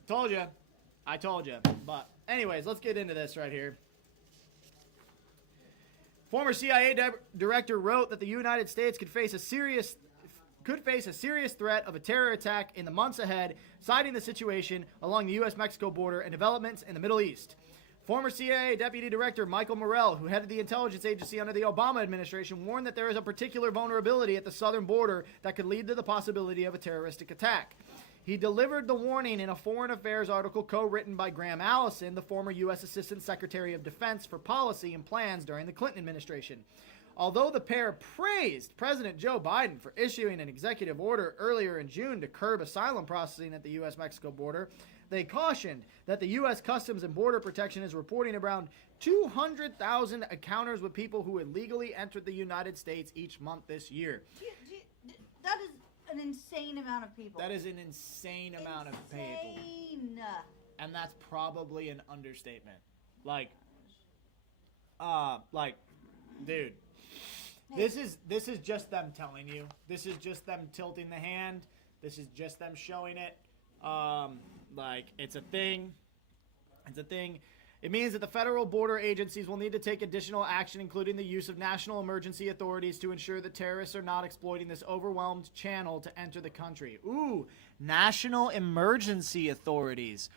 I told you. But anyways, let's get into this right here. Former CIA director wrote that the United States could face a serious threat of a terror attack in the months ahead, citing the situation along the U.S.-Mexico border and developments in the Middle East. Former CIA Deputy Director Michael Morrell, who headed the intelligence agency under the Obama administration, warned that there is a particular vulnerability at the southern border that could lead to the possibility of a terroristic attack. He delivered the warning in a Foreign Affairs article co-written by Graham Allison, the former U.S. Assistant Secretary of Defense for Policy and Plans during the Clinton administration. Although the pair praised President Joe Biden for issuing an executive order earlier in June to curb asylum processing at the U.S.-Mexico border, they cautioned that the U.S. Customs and Border Protection is reporting around 200,000 encounters with people who illegally entered the United States each month this year. That is an insane amount of people. That is an insane amount of people. And that's probably an understatement. Dude. This is just them telling you. This is just them tilting the hand. This is just them showing it. It's a thing. It's a thing. It means that the federal border agencies will need to take additional action, including the use of national emergency authorities to ensure that terrorists are not exploiting this overwhelmed channel to enter the country. Ooh, national emergency authorities.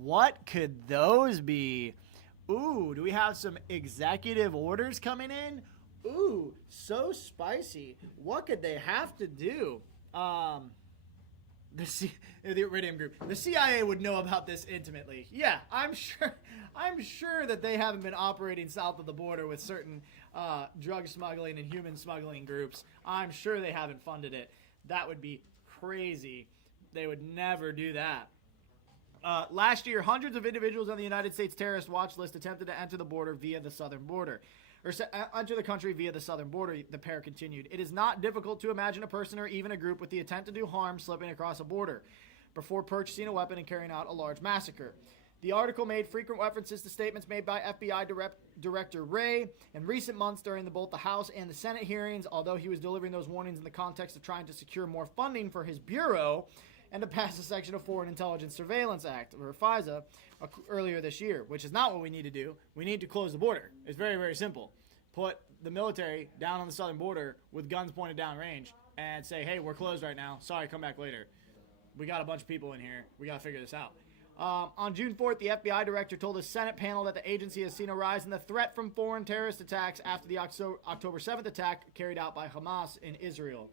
What could those be? Ooh, do we have some executive orders coming in? Ooh, so spicy. What could they have to do? The Iridium Group. The CIA would know about this intimately. Yeah, I'm sure that they haven't been operating south of the border with certain drug smuggling and human smuggling groups. I'm sure they haven't funded it. That would be crazy. They would never do that. Last year, hundreds of individuals on the United States terrorist watch list attempted to enter the border via the southern border. Enter the country via the southern border, the pair continued. It is not difficult to imagine a person or even a group with the intent to do harm slipping across a border before purchasing a weapon and carrying out a large massacre. The article made frequent references to statements made by FBI Director Wray in recent months during both the House and the Senate hearings, although he was delivering those warnings in the context of trying to secure more funding for his bureau and to pass a section of Foreign Intelligence Surveillance Act, or FISA, earlier this year, which is not what we need to do. We need to close the border. It's very, very simple. Put the military down on the southern border with guns pointed down range and say, hey, we're closed right now. Sorry, come back later. We got a bunch of people in here. We got to figure this out. On June 4th, the FBI director told the Senate panel that the agency has seen a rise in the threat from foreign terrorist attacks after the October 7th attack carried out by Hamas in Israel.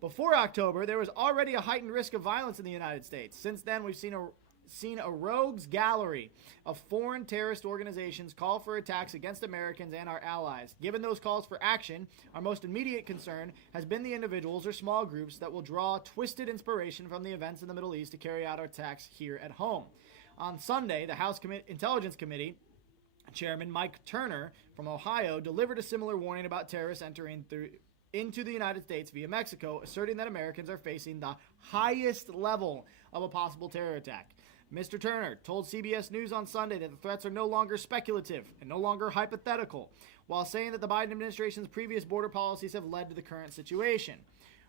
Before October, there was already a heightened risk of violence in the United States. Since then, we've seen a rogues gallery of foreign terrorist organizations call for attacks against Americans and our allies. Given those calls for action, our most immediate concern has been the individuals or small groups that will draw twisted inspiration from the events in the Middle East to carry out our attacks here at home. On Sunday, the House Intelligence Committee Chairman Mike Turner from Ohio delivered a similar warning about terrorists entering into the United States via Mexico, asserting that Americans are facing the highest level of a possible terror attack. Mr. Turner told CBS News on Sunday that the threats are no longer speculative and no longer hypothetical, while saying that the Biden administration's previous border policies have led to the current situation.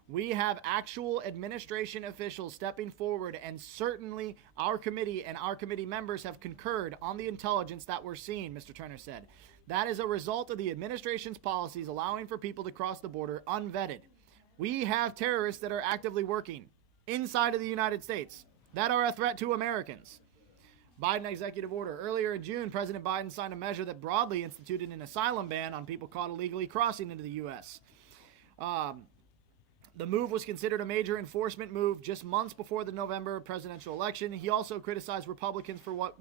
We have actual administration officials stepping forward, and certainly our committee and our committee members have concurred on the intelligence that we're seeing, Mr. Turner said. That is a result of the administration's policies allowing for people to cross the border unvetted. We have terrorists that are actively working inside of the United States that are a threat to Americans. Biden executive order. Earlier in June, President Biden signed a measure that broadly instituted an asylum ban on people caught illegally crossing into the U.S. The move was considered a major enforcement move just months before the November presidential election. He also criticized Republicans for what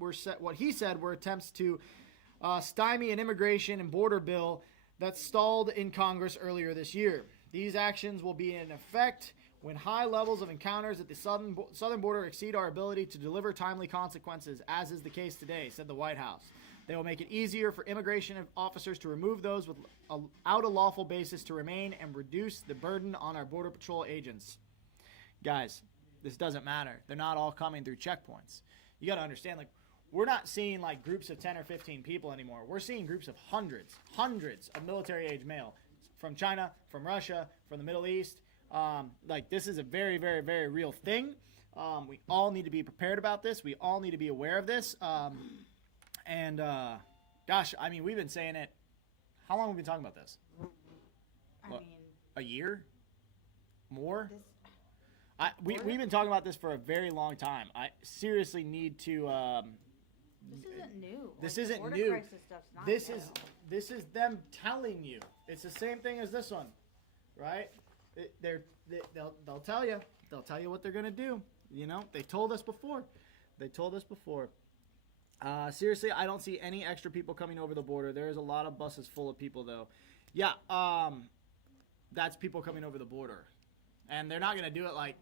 he said were attempts to stymie an immigration and border bill that stalled in Congress earlier this year. These actions will be in effect when high levels of encounters at the southern border exceed our ability to deliver timely consequences, as is the case today, said the White House. They will make it easier for immigration officers to remove those without a lawful basis to remain and reduce the burden on our Border Patrol agents. Guys, this doesn't matter. They're not all coming through checkpoints. You got to understand, we're not seeing groups of 10 or 15 people anymore. We're seeing groups of hundreds of military-age male from China, from Russia, from the Middle East. This is a very, very, very real thing. We all need to be prepared about this. We all need to be aware of this. We've been saying it. How long have we been talking about this? A year? More? We've been talking about this for a very long time. I seriously need to. This isn't new. This isn't border new. Crisis stuff's not This is them telling you. It's the same thing as this one, right? They'll tell you. They'll tell you what they're gonna do. They told us before. Seriously, I don't see any extra people coming over the border. There's a lot of buses full of people, though. Yeah, that's people coming over the border. And they're not going to do it like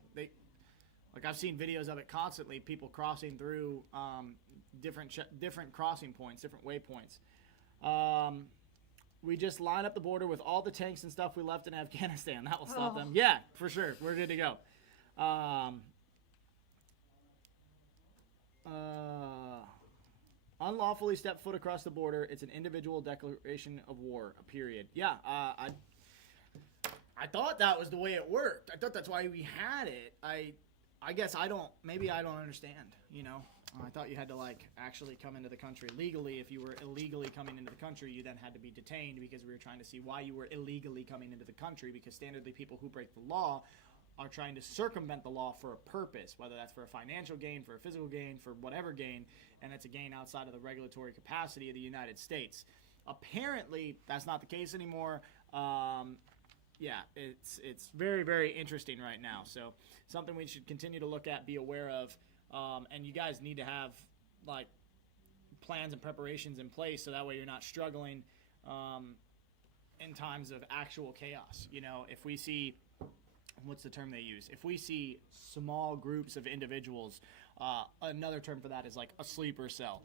I've seen videos of it constantly, people crossing through different crossing points, different waypoints. We just line up the border with all the tanks and stuff we left in Afghanistan. That will stop them. Yeah, for sure. We're good to go. Unlawfully step foot across the border. It's an individual declaration of war, a period. Yeah, I thought that was the way it worked. I thought that's why we had it. I guess I don't understand, I thought you had to actually come into the country legally. If you were illegally coming into the country, you then had to be detained because we were trying to see why you were illegally coming into the country, because standardly people who break the law are trying to circumvent the law for a purpose, whether that's for a financial gain, for a physical gain, for whatever gain, and it's a gain outside of the regulatory capacity of the United States. Apparently, that's not the case anymore. It's very, very interesting right now. So something we should continue to look at, be aware of, and you guys need to have plans and preparations in place so that way you're not struggling in times of actual chaos. If we see, what's the term they use? If we see small groups of individuals, another term for that is a sleeper cell.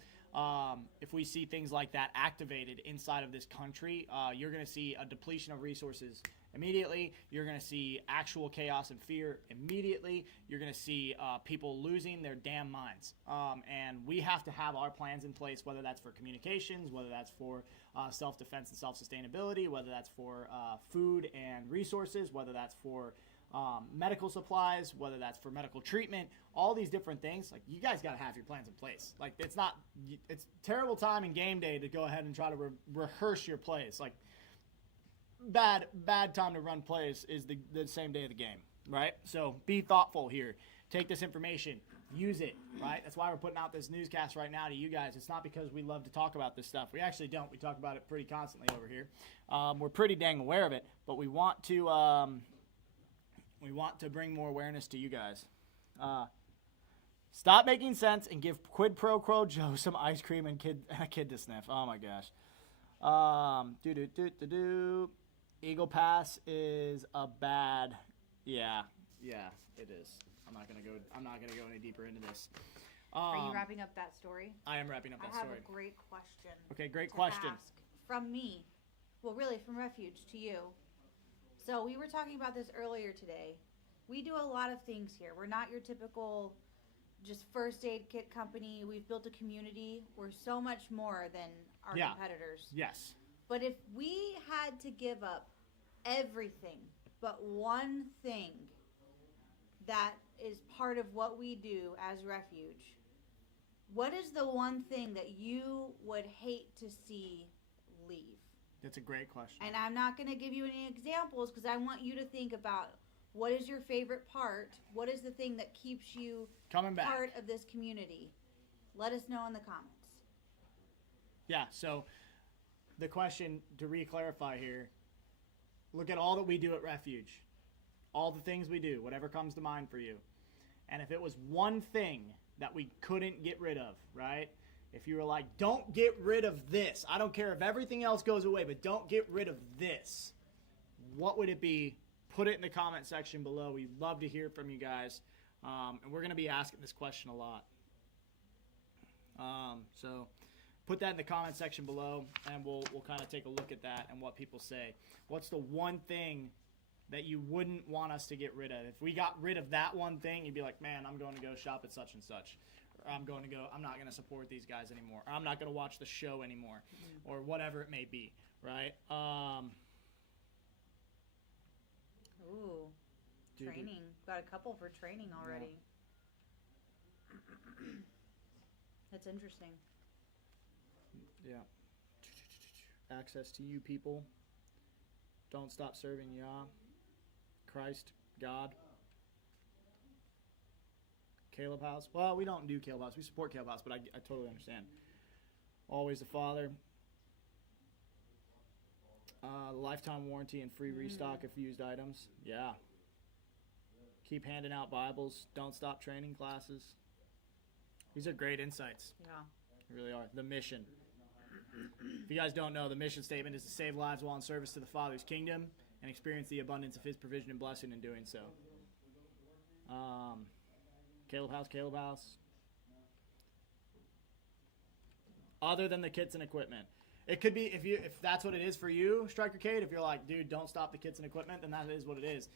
If we see things like that activated inside of this country, you're going to see a depletion of resources immediately. You're going to see actual chaos and fear immediately. You're going to see people losing their damn minds. And we have to have our plans in place, whether that's for communications, whether that's for self-defense and self-sustainability, whether that's for food and resources, whether that's for medical supplies, whether that's for medical treatment, all these different things. Like, you guys got to have your plans in place. Like, it's terrible time in game day to go ahead and try to rehearse your plays. Like, bad time to run plays is the same day of the game, right? So be thoughtful here. Take this information, use it, right? That's why we're putting out this newscast right now to you guys. It's not because we love to talk about this stuff. We actually don't. We talk about it pretty constantly over here. We're pretty dang aware of it, but we want to bring more awareness to you guys. Stop making sense and give quid pro quo Joe some ice cream and a kid to sniff. Oh my gosh. Eagle Pass is a bad. Yeah, it is. I'm not gonna go any deeper into this. Are you wrapping up that story? I am wrapping up that story. I have a great question. Okay, great question. Ask from me. Well, really, from Refuge to you. So we were talking about this earlier today. We do a lot of things here. We're not your typical just first aid kit company. We've built a community. We're so much more than our competitors. Yes. But if we had to give up everything but one thing that is part of what we do as Refuge, what is the one thing that you would hate to see leave? That's a great question. And I'm not going to give you any examples because I want you to think about what is your favorite part? What is the thing that keeps you coming back, part of this community? Let us know in the comments. Yeah, so the question, to re-clarify here, look at all that we do at Refuge. All the things we do, whatever comes to mind for you. And if it was one thing that we couldn't get rid of, right? If you were like, don't get rid of this. I don't care if everything else goes away, but don't get rid of this. What would it be? Put it in the comment section below. We'd love to hear from you guys. And we're going to be asking this question a lot. So put that in the comment section below, and we'll kind of take a look at that and what people say. What's the one thing that you wouldn't want us to get rid of? If we got rid of that one thing, you'd be like, man, I'm going to go shop at such and such. Or I'm not going to support these guys anymore. Or I'm not going to watch the show anymore. Or whatever it may be, right? Ooh, training. Got a couple for training already. Yeah. That's interesting. Yeah. Access to you people. Don't stop serving Yah, Christ, God. Caleb House. Well, we don't do Caleb House. We support Caleb House, but I totally understand. Always the Father. Lifetime warranty and free restock of used items. Yeah. Keep handing out Bibles. Don't stop training classes. These are great insights. Yeah. They really are. The mission. If you guys don't know, the mission statement is to save lives while in service to the Father's kingdom and experience the abundance of His provision and blessing in doing so. Caleb House. Other than the kits and equipment. It could be, if that's what it is for you, Striker Cade, if you're like, dude, don't stop the kits and equipment, then that is what it is.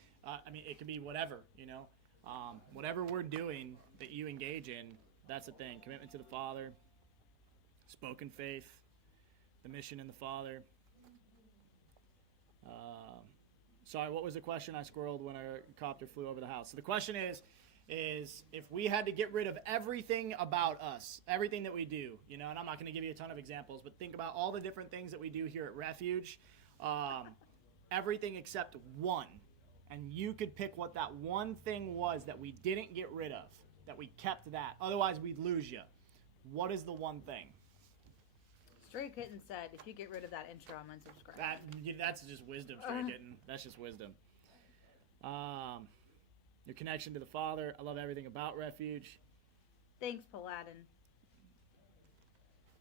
It could be whatever, whatever we're doing that you engage in, that's the thing. Commitment to the Father, spoken faith, the mission in the Father. Sorry, what was the question? I squirreled when a copter flew over the house. So the question is if we had to get rid of everything about us, everything that we do, and I'm not going to give you a ton of examples, but think about all the different things that we do here at Refuge, everything except one, and you could pick what that one thing was that we didn't get rid of, that we kept that. Otherwise, we'd lose you. What is the one thing? Stray Kitten said, if you get rid of that intro, I'm unsubscribing. That's just wisdom, Stray Kitten. That's just wisdom. Your connection to the Father. I love everything about Refuge. Thanks, Paladin.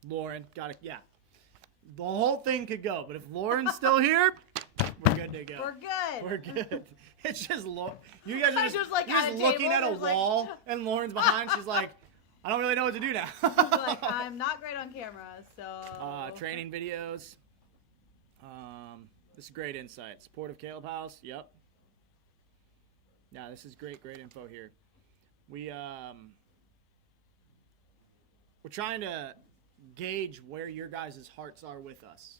Lauren, got it. Yeah. The whole thing could go, but if Lauren's still here, we're good to go. We're good. It's just you guys are just at looking at a wall, and Lauren's behind. She's like, I don't really know what to do now. She's like, I'm not great on camera, so. Training videos. This is great insight. Support of Caleb House. Yep. Yeah, this is great info here. We're trying to gauge where your guys' hearts are with us.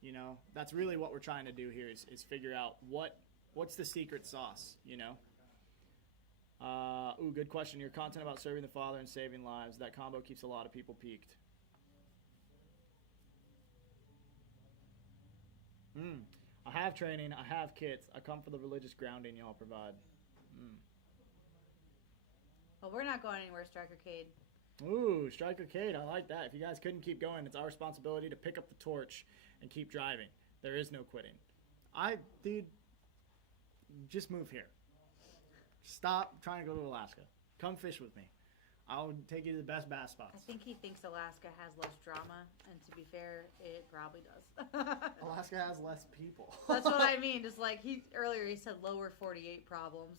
You know, that's really what we're trying to do here is figure out what's the secret sauce, you know? Good question. Your content about serving the Father and saving lives, that combo keeps a lot of people piqued. I have training. I have kits. I come for the religious grounding y'all provide. Well, we're not going anywhere, Striker Cade. Ooh, Striker Cade. I like that. If you guys couldn't keep going, it's our responsibility to pick up the torch and keep driving. There is no quitting. Dude, just move here. Stop trying to go to Alaska. Come fish with me. I'll take you to the best bass spots. I think he thinks Alaska has less drama, and to be fair, it probably does. Alaska has less people. That's what I mean. Just like earlier he said lower 48 problems.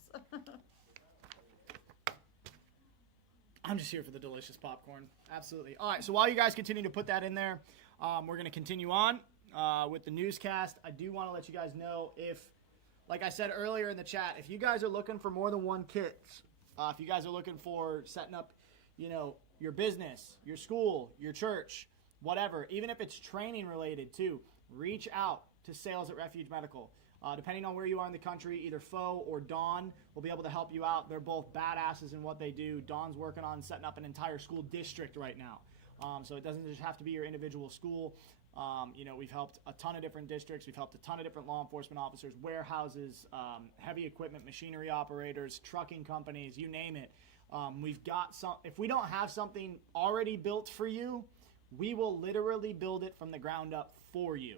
I'm just here for the delicious popcorn. Absolutely. All right, so while you guys continue to put that in there, we're going to continue on with the newscast. I do want to let you guys know if, like I said earlier in the chat, if you guys are looking for more than one kit, if you guys are looking for setting up, you know, your business, your school, your church, whatever, even if it's training related too, reach out to sales at Refuge Medical. Depending on where you are in the country, either Fo or Dawn will be able to help you out. They're both badasses in what they do. Dawn's working on setting up an entire school district right now. So it doesn't just have to be your individual school. You know, we've helped a ton of different districts. We've helped a ton of different law enforcement officers, warehouses, heavy equipment, machinery operators, trucking companies, you name it. We've got some. If we don't have something already built for you, we will literally build it from the ground up for you.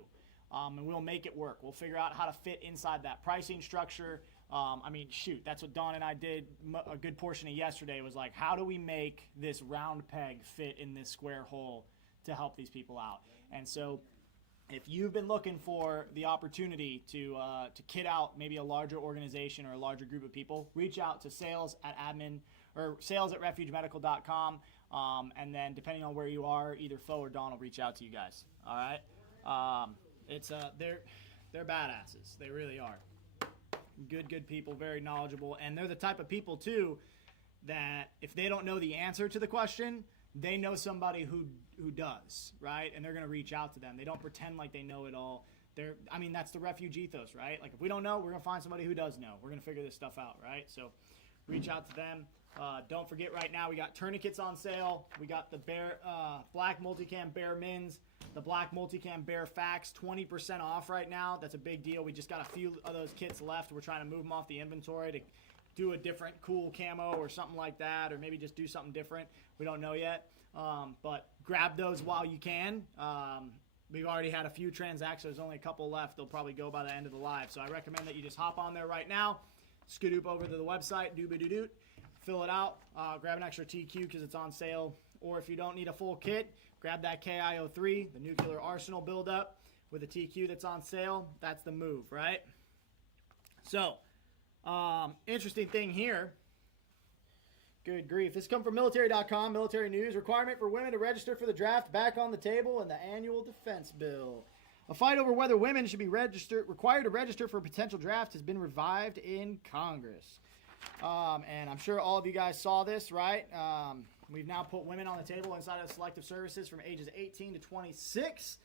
And we'll make it work. We'll figure out how to fit inside that pricing structure. I mean, shoot, that's what Dawn and I did a good portion of yesterday was like, how do we make this round peg fit in this square hole to help these people out? And so if you've been looking for the opportunity to kit out maybe a larger organization or a larger group of people, reach out to sales at refugemedical.com. And then depending on where you are, either Fo or Dawn will reach out to you guys. All right. They're badasses. They really are. Good people, very knowledgeable, and they're the type of people too that if they don't know the answer to the question, they know somebody who does, right? And they're going to reach out to them. They don't pretend like they know it all. That's the Refuge ethos, right? Like if we don't know, we're going to find somebody who does know. We're going to figure this stuff out, right? So reach out to them. Don't forget right now we got tourniquets on sale. We got the black multicam Bear Mins, the black multicam Bear Fax, 20% off right now. That's a big deal. We just got a few of those kits left. We're trying to move them off the inventory to do a different cool camo or something like that, or maybe just do something different. We don't know yet. But grab those while you can. We've already had a few transactions. There's only a couple left. They'll probably go by the end of the live. So I recommend that you just hop on there right now, scoot over to the website, dooba-doo-doot, fill it out, grab an extra TQ because it's on sale. Or if you don't need a full kit, grab that KIO3, the nuclear arsenal buildup with a TQ that's on sale. That's the move, right? So, interesting thing here. Good grief. This comes from military.com, military news. Requirement for women to register for the draft back on the table in the annual defense bill. A fight over whether women should be required to register for a potential draft has been revived in Congress. And I'm sure all of you guys saw this, right? We've now put women on the table inside of selective services from ages 18 to 26.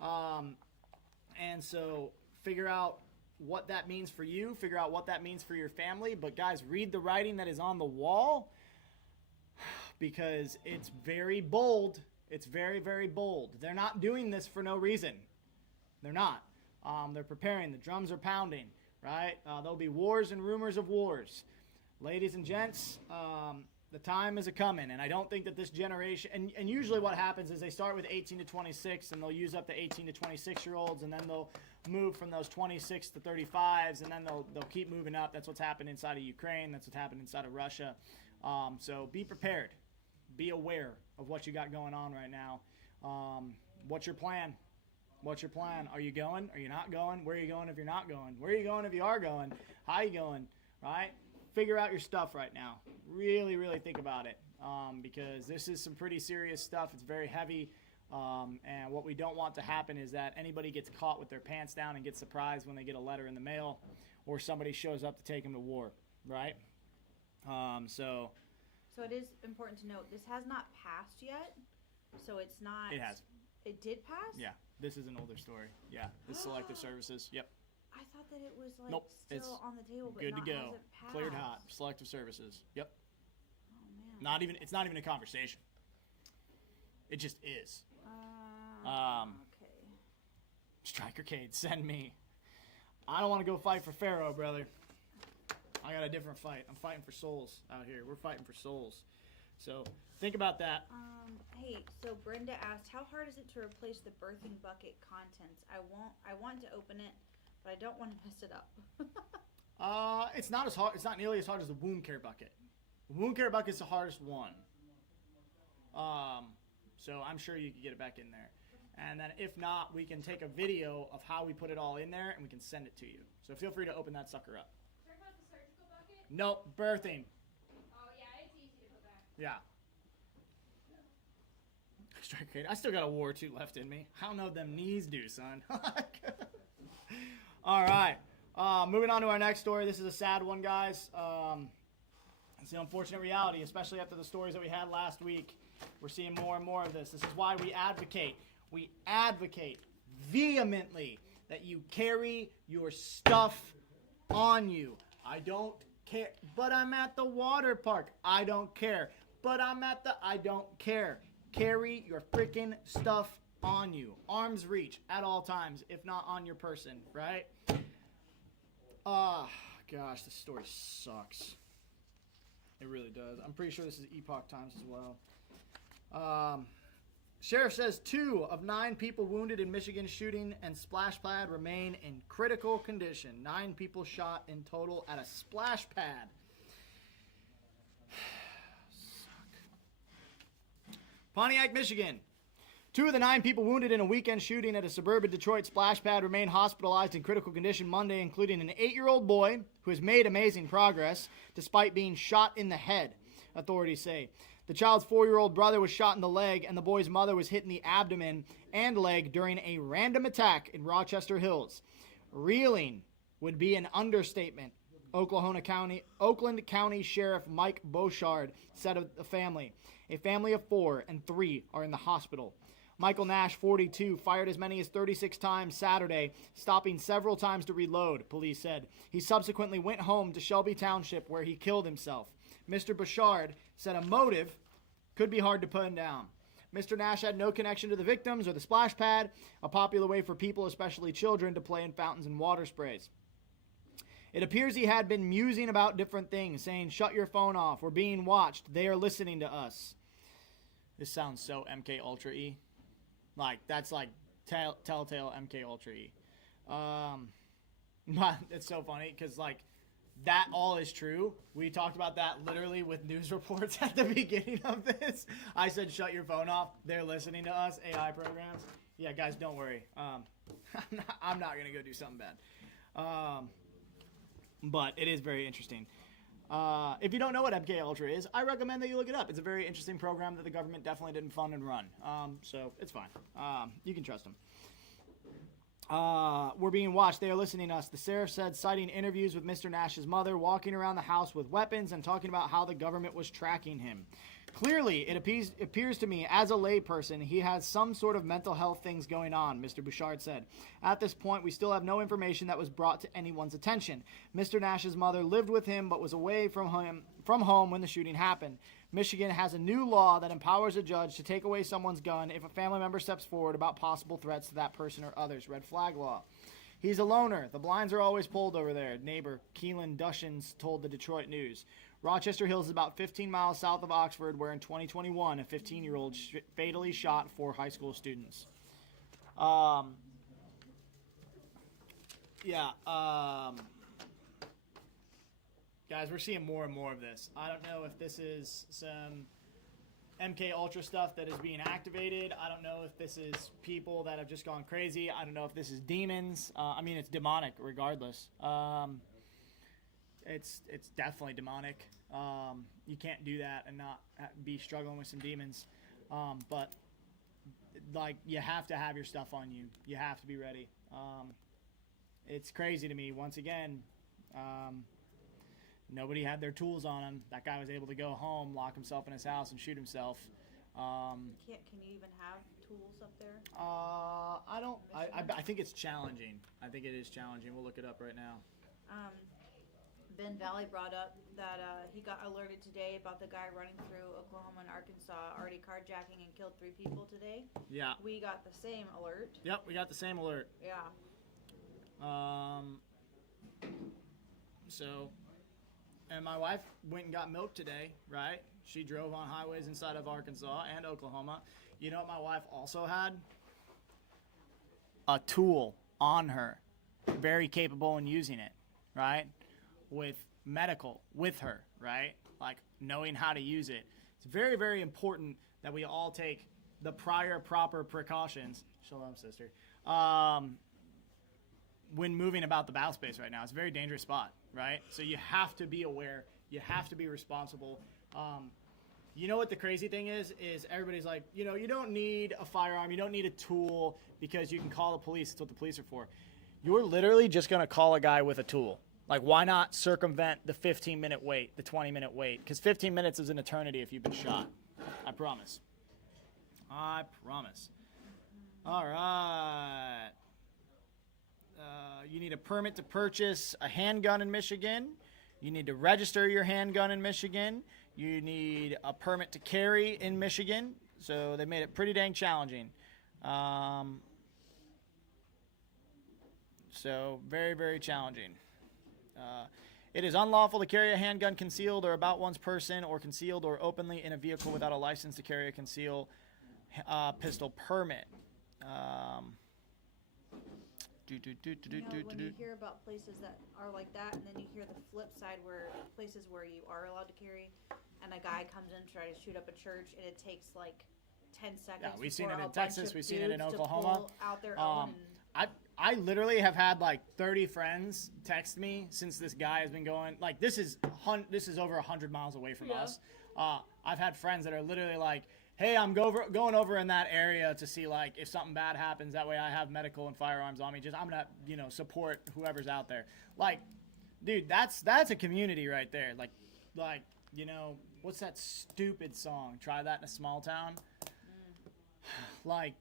And so figure out what that means for you. Figure out what that means for your family. But guys, read the writing that is on the wall because it's very bold. It's very, very bold. They're not doing this for no reason. They're not. They're preparing. The drums are pounding, right? There'll be wars and rumors of wars. Ladies and gents, the time is a-coming, and I don't think that this generation, and usually what happens is they start with 18 to 26, and they'll use up the 18 to 26-year-olds, and then they'll move from those 26 to 35s, and then they'll keep moving up. That's what's happened inside of Ukraine. That's what's happened inside of Russia. So be prepared. Be aware of what you got going on right now. What's your plan? What's your plan? Are you going? Are you not going? Where are you going if you're not going? Where are you going if you are going? How are you going? Right? Figure out your stuff right now. Really, really think about it because this is some pretty serious stuff. It's very heavy. And what we don't want to happen is that anybody gets caught with their pants down and gets surprised when they get a letter in the mail or somebody shows up to take them to war, right? So it is important to note this has not passed yet, so it's not. It has. It did pass? Yeah, this is an older story. Yeah, the selective services. Yep. I thought that it was like Nope, still it's on the table, but good not to go. hasn't passed. Cleared hot. Selective services. Yep. Oh man. It's not even a conversation. It just is. Okay. Strikercade, send me. I don't want to go fight for Pharaoh, brother. I got a different fight. I'm fighting for souls out here. We're fighting for souls. So think about that. Hey, so Brenda asked, how hard is it to replace the birthing bucket contents? I want to open it, but I don't want to mess it up. It's not as hard. It's not nearly as hard as the wound care bucket. The wound care bucket is the hardest one. So I'm sure you could get it back in there. And then if not, we can take a video of how we put it all in there and we can send it to you. So feel free to open that sucker up. Talking about the surgical bucket? Nope, birthing. Oh yeah, it's easy to put back. Yeah. Strike. I still got a war or two left in me. How know them knees do, son? All right. Moving on to our next story. This is a sad one, guys. It's the unfortunate reality, especially after the stories that we had last week. We're seeing more and more of this. This is why we advocate. We advocate vehemently that you carry your stuff on you. I don't care, but I'm at the water park. I don't care, but I don't care. Carry your freaking stuff on you. Arm's reach at all times, if not on your person, right? Gosh, this story sucks. It really does. I'm pretty sure this is Epoch Times as well. Sheriff says 2 of 9 people wounded in Michigan shooting and splash pad remain in critical condition. 9 people shot in total at a splash pad. Pontiac, Michigan. 2 of the 9 people wounded in a weekend shooting at a suburban Detroit splash pad remain hospitalized in critical condition Monday, including an 8-year-old boy who has made amazing progress despite being shot in the head, authorities say. The child's 4-year-old brother was shot in the leg, and the boy's mother was hit in the abdomen and leg during a random attack in Rochester Hills. Reeling would be an understatement, Oakland County Sheriff Mike Beauchard said of the family. A family of 4 and 3 are in the hospital. Michael Nash, 42, fired as many as 36 times Saturday, stopping several times to reload, police said. He subsequently went home to Shelby Township, where he killed himself. Mr. Bouchard said a motive could be hard to pin down. Mr. Nash had no connection to the victims or the splash pad, a popular way for people, especially children, to play in fountains and water sprays. It appears he had been musing about different things, saying, "Shut your phone off. We're being watched. They are listening to us." This sounds so MK Ultra E. Like, that's like Telltale MK Ultra E. It's so funny because, like, that all is true. We talked about that literally with news reports at the beginning of this. I said, shut your phone off. They're listening to us, AI programs. Yeah, guys, don't worry. I'm not going to go do something bad. But it is very interesting. If you don't know what MK Ultra is, I recommend that you look it up. It's a very interesting program that the government definitely didn't fund and run. So it's fine. You can trust them. We're being watched. They are listening to us, the sheriff said, citing interviews with Mr. Nash's mother, walking around the house with weapons and talking about how the government was tracking him. Clearly, it appears to me, as a layperson, he has some sort of mental health things going on, Mr. Bouchard said. At this point, we still have no information that was brought to anyone's attention. Mr. Nash's mother lived with him but was away from home when the shooting happened. Michigan has a new law that empowers a judge to take away someone's gun if a family member steps forward about possible threats to that person or others. Red flag law. He's a loner. The blinds are always pulled over there, neighbor Keelan Dushins told the Detroit News. Rochester Hills is about 15 miles south of Oxford, where in 2021, a 15-year-old fatally shot 4 high school students. Guys, we're seeing more and more of this. I don't know if this is some MK Ultra stuff that is being activated. I don't know if this is people that have just gone crazy. I don't know if this is demons. It's demonic regardless. It's definitely demonic. You can't do that and not be struggling with some demons. But like, you have to have your stuff on you. You have to be ready. It's crazy to me. Once again, nobody had their tools on him. That guy was able to go home, lock himself in his house, and shoot himself. Can you even have tools up there? I think it's challenging. I think it is challenging. We'll look it up right now. Ben Valley brought up that he got alerted today about the guy running through Oklahoma and Arkansas, already carjacking and killed 3 people today. Yeah. We got the same alert. Yep, we got the same alert. Yeah. So, and my wife went and got milk today, right? She drove on highways inside of Arkansas and Oklahoma. You know what my wife also had? A tool on her. Very capable in using it, right? With medical, with her, right? Like, knowing how to use it. It's very, very important that we all take the prior proper precautions. Shalom, sister. When moving about the battle space right now. It's a very dangerous spot, right? So you have to be aware. You have to be responsible. You know what the crazy thing is everybody's like, you know, you don't need a firearm. You don't need a tool because you can call the police. That's what the police are for. You're literally just going to call a guy with a tool. Like, why not circumvent the 15-minute wait, the 20-minute wait? Because 15 minutes is an eternity if you've been shot. I promise. I promise. All right. You need a permit to purchase a handgun in Michigan. You need to register your handgun in Michigan. You need a permit to carry in Michigan. So they made it pretty dang challenging. So very, very challenging. It is unlawful to carry a handgun concealed or about one's person or concealed or openly in a vehicle without a license to carry a concealed pistol permit. When you hear about places that are like that, and then you hear the flip side where places where you are allowed to carry, and a guy comes in to try to shoot up a church, and it takes like 10 seconds. Yeah, we've seen before it in a Texas. bunch of We've seen it in dudes to Oklahoma. pull out their own and I literally have had like 30 friends text me since this guy has been going. Like, this is over 100 miles away from us. I've had friends that are literally like, hey, I'm going over in that area to see, like, if something bad happens. That way I have medical and firearms on me. I'm going to, support whoever's out there. Like, dude, that's a community right there. Like, what's that stupid song? Try that in a small town. Like,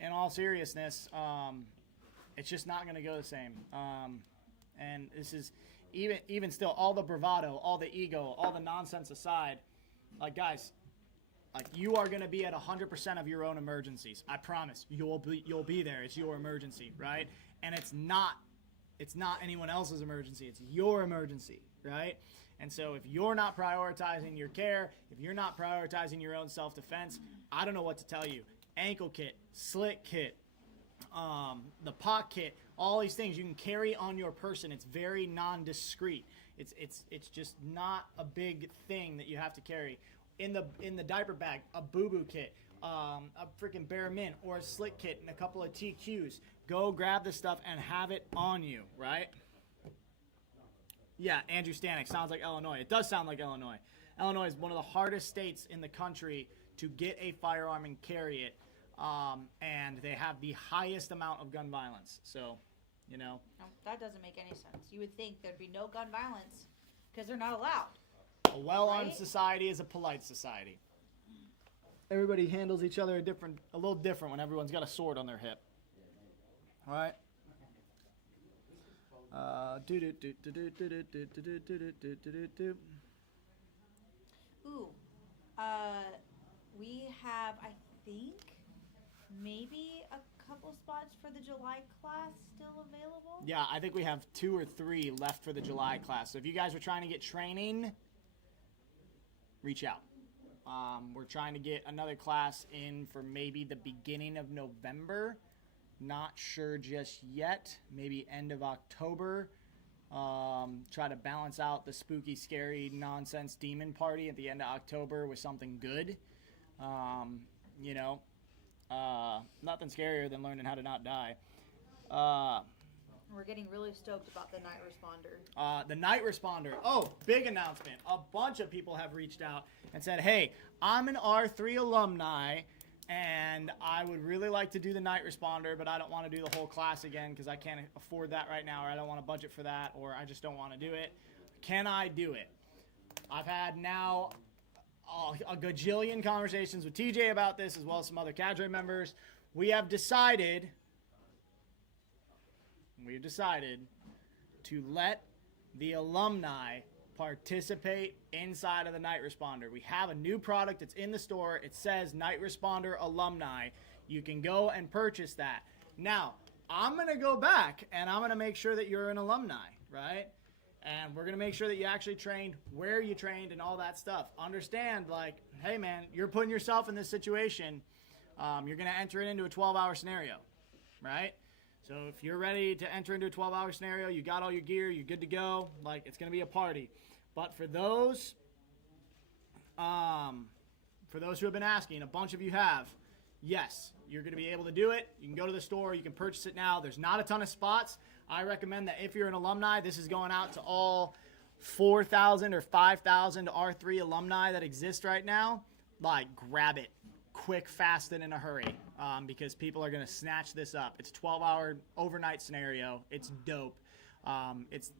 in all seriousness, it's just not going to go the same. And this is, even still, all the bravado, all the ego, all the nonsense aside, like, guys, like, you are going to be at 100% of your own emergencies. I promise. You'll be there. It's your emergency, right? And it's not anyone else's emergency. It's your emergency, right? And so if you're not prioritizing your care, if you're not prioritizing your own self-defense, I don't know what to tell you. Ankle kit, slit kit, the pock kit, all these things you can carry on your person. It's very non-discreet. It's just not a big thing that you have to carry. In the diaper bag, a boo-boo kit, a freaking bare mint or a slit kit and a couple of TQs. Go grab this stuff and have it on you, right? Yeah, Andrew Stanek sounds like Illinois. It does sound like Illinois. Illinois is one of the hardest states in the country to get a firearm and carry it. And they have the highest amount of gun violence. So, No, that doesn't make any sense. You would think there'd be no gun violence because they're not allowed. A well-armed society is a polite society. Everybody handles each other a little different when everyone's got a sword on their hip. All right? We have, I think, maybe a couple spots for the July class still available. Yeah, I think we have 2 or 3 left for the July class. So if you guys are trying to get training, reach out. We're trying to get another class in for maybe the beginning of November. Not sure just yet. Maybe end of October. Try to balance out the spooky, scary, nonsense demon party at the end of October with something good. Nothing scarier than learning how to not die. We're getting really stoked about the night responder. The night responder. Oh, big announcement. A bunch of people have reached out and said, hey, I'm an R3 alumni. And I would really like to do the night responder, but I don't want to do the whole class again because I can't afford that right now, or I don't want to budget for that, or I just don't want to do it. Can I do it? I've had now a gajillion conversations with TJ about this, as well as some other cadre members. We've decided to let the alumni participate inside of the night responder. We have a new product. It's in the store. It says Night Responder Alumni. You can go and purchase that. Now, I'm going to go back and I'm going to make sure that you're an alumni, right? And we're going to make sure that you actually trained, where you trained, and all that stuff. Understand, like, hey, man, you're putting yourself in this situation. You're going to enter it into a 12-hour scenario, right? So if you're ready to enter into a 12-hour scenario, you got all your gear, you're good to go, like, it's going to be a party. But for those who have been asking, a bunch of you have, yes, you're going to be able to do it. You can go to the store. You can purchase it now. There's not a ton of spots. I recommend that if you're an alumni, this is going out to all 4,000 or 5,000 R3 alumni that exist right now. Like, grab it quick, fast, and in a hurry, because people are going to snatch this up. It's a 12-hour overnight scenario. It's dope. It's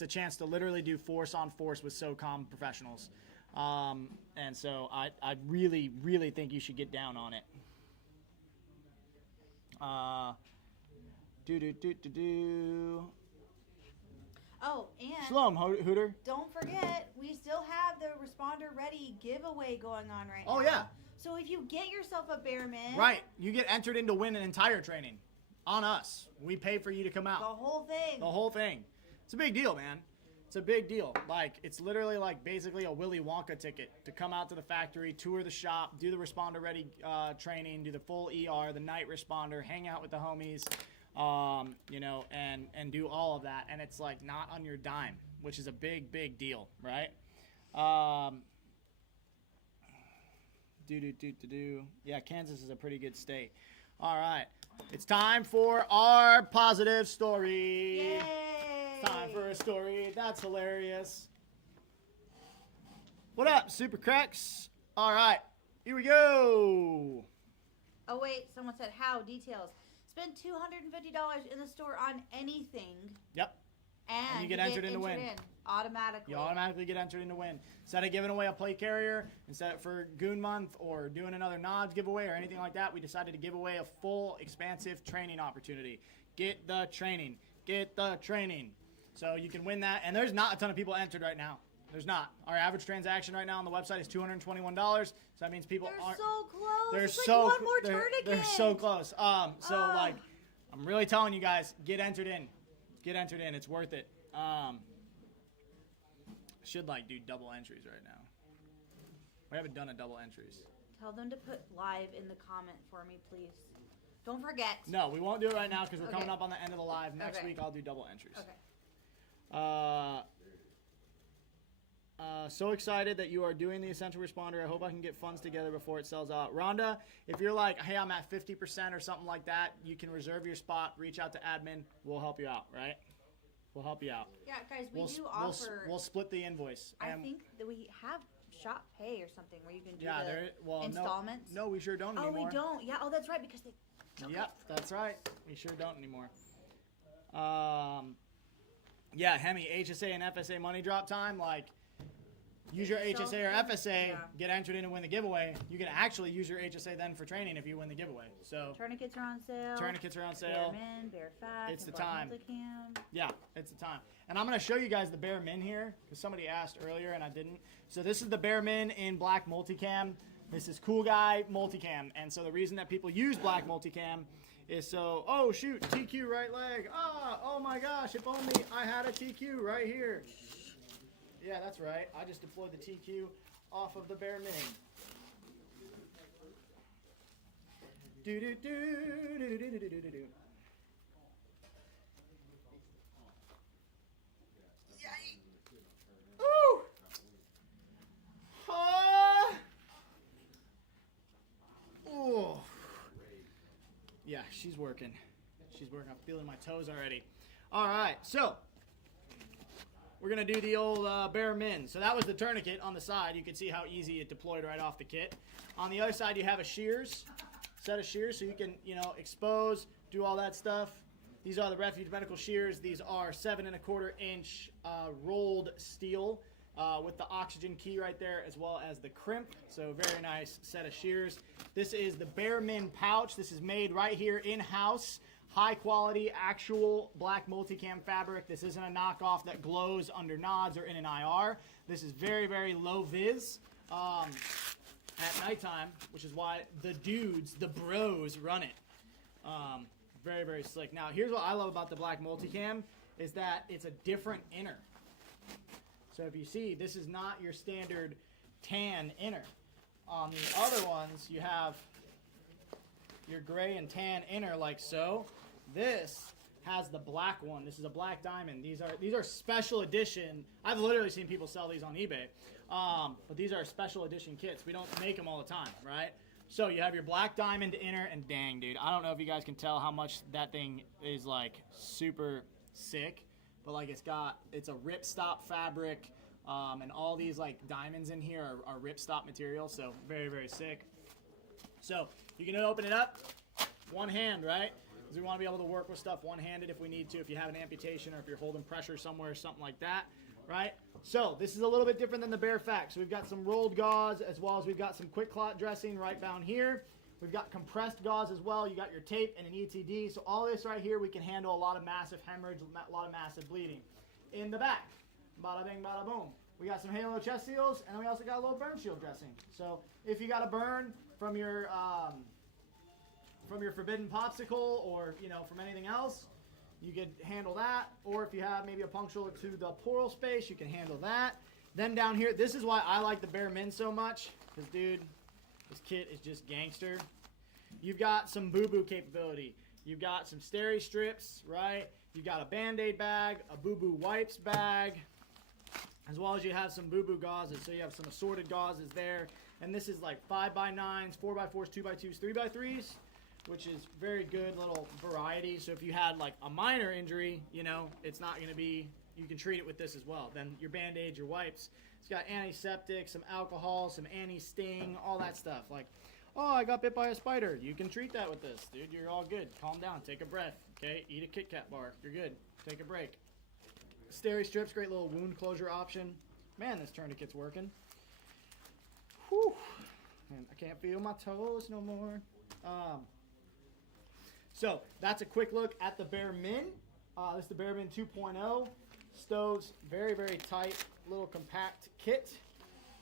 a chance to literally do force on force with SOCOM professionals. And so I really, really think you should get down on it. Oh, and Shalom, Hooter. don't forget, we still have the Responder Ready giveaway going on right now. Oh, yeah. So if you get yourself a Bearman, Right. You get entered in to win an entire training on us. We pay for you to come out. the whole thing. The whole thing. It's a big deal, man. It's a big deal. Like, it's literally like basically a Willy Wonka ticket to come out to the factory, tour the shop, do the Responder Ready training, do the full ER, the night responder, hang out with the homies, and do all of that. And it's like not on your dime, which is a big, big deal, right? Yeah, Kansas is a pretty good state. All right. It's time for our positive story. Yay! Time for a story. That's hilarious. What up, Super Cracks? All right, here we go. Oh, wait. Someone said, how? Details. Spend $250 in the store on anything. Yep. And you get entered in to win. Automatically. You automatically get entered in to win. Instead of giving away a plate carrier, instead for Goon Month or doing another nods giveaway or anything like that, we decided to give away a full, expansive training opportunity. Get the training. Get the training. So you can win that. And there's not a ton of people entered right now. There's not. Our average transaction right now on the website is $221. So that means people aren't. They're so close. They're it's so like one more tourniquet. They're so close. Like, I'm really telling you guys, get entered in. Get entered in. It's worth it. Should like do double entries right now. We haven't done a double entries. Tell them to put live in the comment for me, please. Don't forget. No, we won't do it right now because we're coming up on the end of the live. Next week I'll do double entries. Okay. So excited that you are doing the Essential Responder. I hope I can get funds together before it sells out. Rhonda, if you're like, hey, I'm at 50% or something like that, you can reserve your spot. Reach out to admin. We'll help you out, right? We'll help you out. Yeah, guys, we do offer. We'll split the invoice. I think that we have shop pay or something where you can do the installments. No, we sure don't anymore. Oh, we don't. Yeah. Oh, that's right, because they took it. Yep, that's right. We sure don't anymore. Yeah, Hemi, HSA and FSA money drop time, like. Use your HSA or FSA, get entered in and win the giveaway. You can actually use your HSA then for training if you win the giveaway. So tourniquets are on sale. Bear Min, Bear Fat. It's the time. Multicam. Yeah, it's the time. And I'm going to show you guys the Bear Min here because somebody asked earlier and I didn't. So this is the Bear Min in black multicam. This is Cool Guy multicam. And so the reason that people use black multicam is so, oh shoot, TQ right leg. Oh my gosh, if only I had a TQ right here. Yeah, that's right. I just deployed the TQ off of the Bear Min. Do-do-do-do-do-do-do-do-do. Yay! Ooh! Oh! Yeah, she's working. She's working. I'm feeling my toes already. All right, so we're going to do the old bare min. So that was the tourniquet on the side. You can see how easy it deployed right off the kit. On the other side, you have a set of shears, so you can, expose, do all that stuff. These are the Refuge Medical shears. These are 7 1/4 inch rolled steel with the oxygen key right there, as well as the crimp. So very nice set of shears. This is the bare min pouch. This is made right here in-house. High quality, actual black multicam fabric. This isn't a knockoff that glows under nods or in an IR. This is very, very low vis at nighttime, which is why the dudes, the bros, run it. Very, very slick. Now, here's what I love about the black multicam is that it's a different inner. So if you see, this is not your standard tan inner. On the other ones, you have your gray and tan inner like so. This has the black one. This is a black diamond. These are special edition. I've literally seen people sell these on eBay. But these are special edition kits. We don't make them all the time, right? So you have your black diamond inner, and dang, dude, I don't know if you guys can tell how much that thing is like super sick, but like it's a ripstop fabric, and all these like diamonds in here are ripstop material. So very, very sick. So you can open it up one hand, right? Because we want to be able to work with stuff one-handed if we need to, if you have an amputation or if you're holding pressure somewhere, something like that, right? So this is a little bit different than the bare fact. So we've got some rolled gauze, as well as we've got some quick clot dressing right down here. We've got compressed gauze as well. You got your tape and an ETD. So all this right here, we can handle a lot of massive hemorrhage, a lot of massive bleeding. In the back, bada bing, bada boom. We got some halo chest seals, and we also got a little burn shield dressing. So if you got a burn from your forbidden popsicle, or from anything else, you could handle that. Or if you have maybe a puncture to the pleural space, you can handle that. Then down here, this is why I like the bare min so much, because dude, this kit is just gangster. You've got some boo-boo capability. You've got some steri strips, right? You've got a Band-Aid bag, a boo-boo wipes bag, as well as you have some boo-boo gauzes. So you have some assorted gauzes there. And this is like 5x9s, 4x4s, 2x2s, 3x3s, which is very good little variety. So if you had like a minor injury, it's not going to be, you can treat it with this as well. Then your Band-Aids, your wipes. It's got antiseptic, some alcohol, some anti-sting, all that stuff. Like, oh, I got bit by a spider. You can treat that with this, dude. You're all good. Calm down. Take a breath. Okay? Eat a Kit Kat bar. You're good. Take a break. Steri strips, great little wound closure option. Man, this tourniquet's working. Whew. Man, I can't feel my toes no more. So that's a quick look at the bare min. This is the bare min 2.0. Stoves, very, very tight, little compact kit.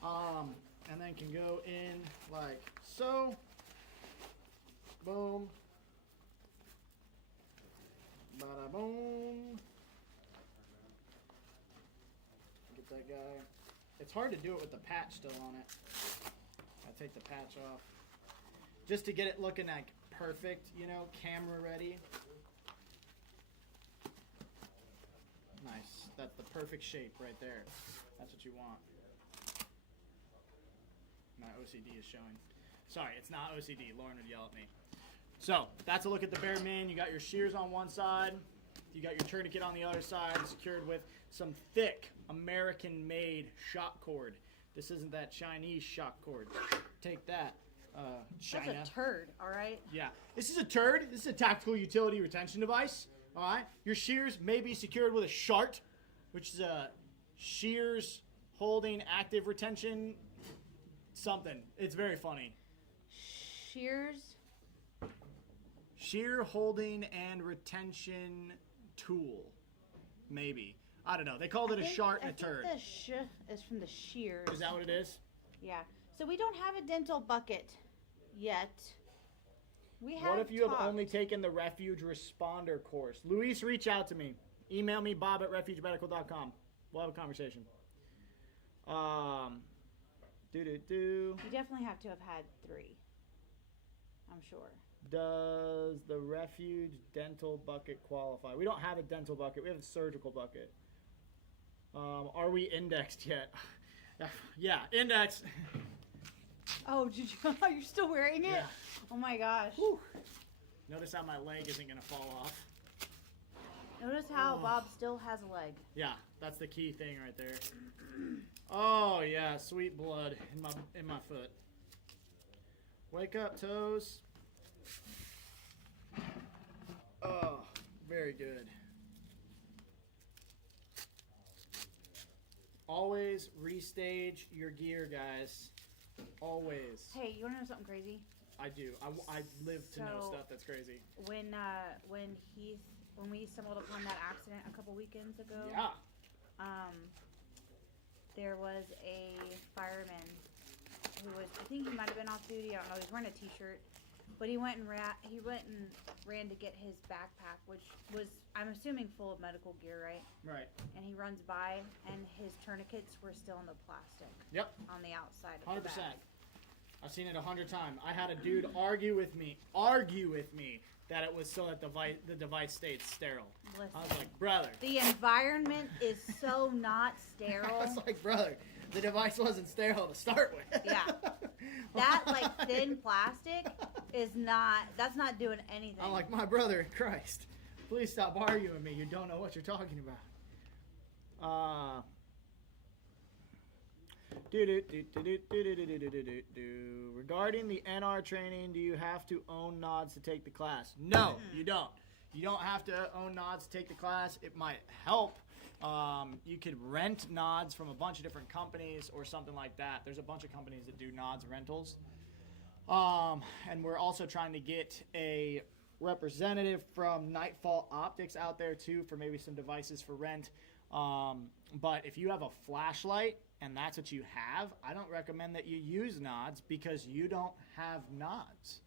And then can go in like so. Boom. Bada boom. Get that guy. It's hard to do it with the patch still on it. I take the patch off. Just to get it looking like perfect, camera ready. Nice. That's the perfect shape right there. That's what you want. My OCD is showing. Sorry, it's not OCD. Lauren would yell at me. So, that's a look at the bare min. You got your shears on one side. You got your tourniquet on the other side, secured with some thick American-made shock cord. This isn't that Chinese shock cord. Take that, China. That's a turd, all right? Yeah. This is a turd. This is a tactical utility retention device. All right. Your shears may be secured with a SHART, which is a shears holding active retention something. It's very funny. Shears? Shear holding and retention tool. Maybe. I don't know. They called it a SHART and a turd. I think the sh is from the shears. Is that what it is? Yeah. So we don't have a dental bucket yet. We have What if you have only taken the Refuge Responder course? Luis, reach out to me. Email me, bob@refugemedical.com. We'll have a conversation. You definitely have to have had 3. I'm sure. Does the Refuge dental bucket qualify? We don't have a dental bucket. We have a surgical bucket. Are we indexed yet? Yeah, index. Oh, did you? You're still wearing it? Yeah. Oh my gosh. Whew. Notice how my leg isn't going to fall off. Notice how Bob still has a leg. Yeah, that's the key thing right there. Oh yeah, sweet blood in my foot. Wake up, toes. Oh, very good. Always restage your gear, guys. Always. Hey, you want to know something crazy? I do. I live to know stuff that's crazy. When we stumbled upon that accident a couple weekends ago, there was a fireman who was, I think he might have been off duty. I don't know. He was wearing a T-shirt, but he went and ran to get his backpack, which was, I'm assuming, full of medical gear, right? Right. And he runs by, and his tourniquets were still in the plastic. Yep. On the outside of 100%. the bag. I've seen it 100 times. I had a dude argue with me that it was so that the device stayed sterile. Listen, I was like, brother. The environment is so not sterile. I was like, brother, the device wasn't sterile to start with. Yeah. That, like, thin plastic that's not doing anything. I'm like, my brother in Christ, please stop arguing with me. You don't know what you're talking about. Regarding the NR training, do you have to own nods to take the class? No, you don't. You don't have to own nods to take the class. It might help. You could rent nods from a bunch of different companies or something like that. There's a bunch of companies that do nods rentals. And we're also trying to get a representative from Nightfall Optics out there too for maybe some devices for rent. But if you have a flashlight and that's what you have, I don't recommend that you use nods because you don't have nods.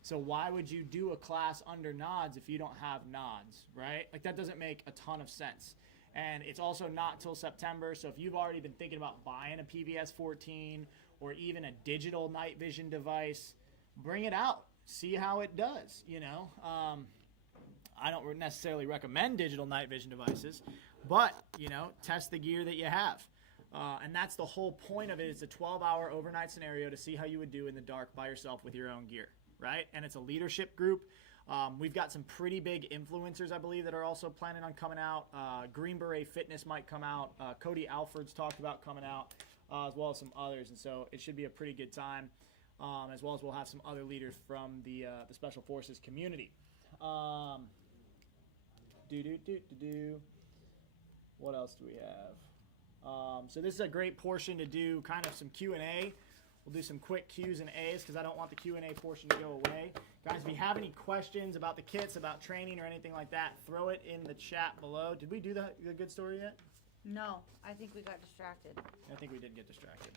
So why would you do a class under nods if you don't have nods, right? Like, that doesn't make a ton of sense. And it's also not till September, so if you've already been thinking about buying a PVS 14 or even a digital night vision device, bring it out. See how it does, you know? I don't necessarily recommend digital night vision devices, but, you know, test the gear that you have. And that's the whole point of it. It's a 12-hour overnight scenario to see how you would do in the dark by yourself with your own gear, right? And it's a leadership group. We've got some pretty big influencers, I believe, that are also planning on coming out. Green Beret Fitness might come out. Cody Alford's talked about coming out, as well as some others. And so it should be a pretty good time, as well as we'll have some other leaders from the Special Forces community. What else do we have? So this is a great portion to do kind of some Q&A. We'll do some quick Q's and A's because I don't want the Q&A portion to go away. Guys, if you have any questions about the kits, about training or anything like that, throw it in the chat below. Did we do the good story yet? No, I think we got distracted. I think we did get distracted.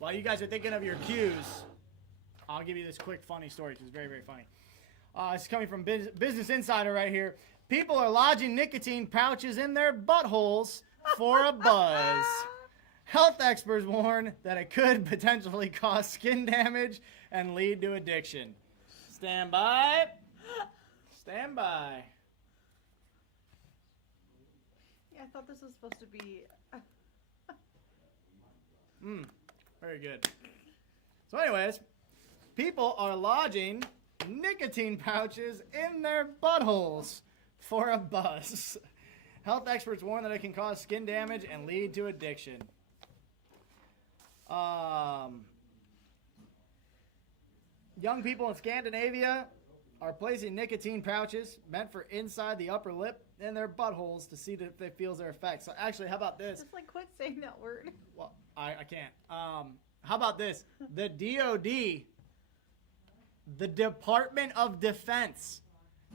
While you guys are thinking of your Q's, I'll give you this quick funny story because it's very, very funny. It's coming from Business Insider right here. People are lodging nicotine pouches in their buttholes for a buzz. Health experts warn that it could potentially cause skin damage and lead to addiction. Stand by. Stand by. Yeah, I thought this was supposed to be... Very good. So anyways, people are lodging nicotine pouches in their buttholes for a buzz. Health experts warn that it can cause skin damage and lead to addiction. Young people in Scandinavia are placing nicotine pouches meant for inside the upper lip in their buttholes to see if it feels their effects. So actually, how about this? Just like quit saying that word. Well, I can't. How about this? The DOD, the Department of Defense,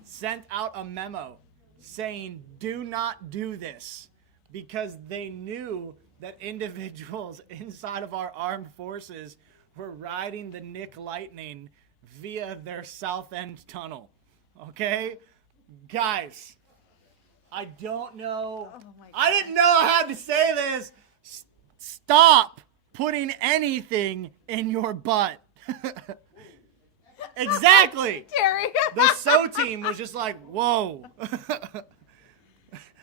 sent out a memo saying do not do this because they knew that individuals inside of our armed forces were riding the Nick Lightning via their South End tunnel. Okay? Guys, I don't know. Oh my God. I didn't know I had to say this. Stop putting anything in your butt. Exactly. Terry. The SO team was just like, whoa.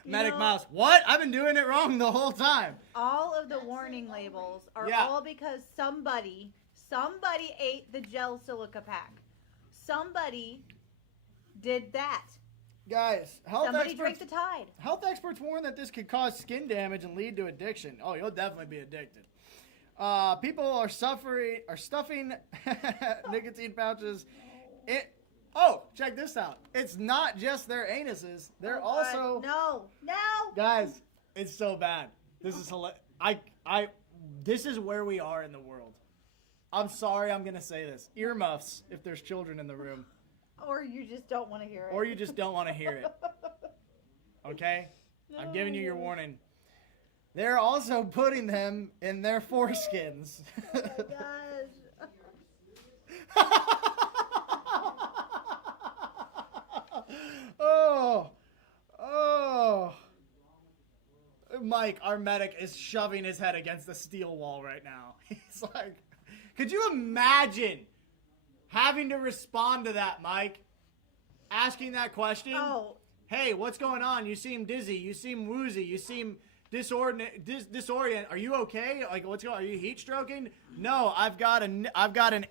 Medic Mouse, what? I've been doing it wrong the whole time. All of the warning labels are all because somebody ate the gel silica pack. Somebody did that. Guys, Somebody drank the tide. Health experts warn that this could cause skin damage and lead to addiction. Oh, you'll definitely be addicted. People are stuffing nicotine pouches. Check this out. It's not just their anuses. They're also... No. Guys, it's so bad. This is hilarious. This is where we are in the world. I'm sorry I'm going to say this. Earmuffs, if there's children in the room. Or you just don't want to hear it. Or you just don't want to hear it. Okay? No. I'm giving you your warning. They're also putting them in their foreskins. Oh my gosh. Oh. Mike, our medic, is shoving his head against the steel wall right now. He's like, could you imagine having to respond to that, Mike? Asking that question? Oh. Hey, what's going on? You seem dizzy. You seem woozy. You seem disorient. Are you okay? Like, what's going on? Are you heat stroking? No, I've got an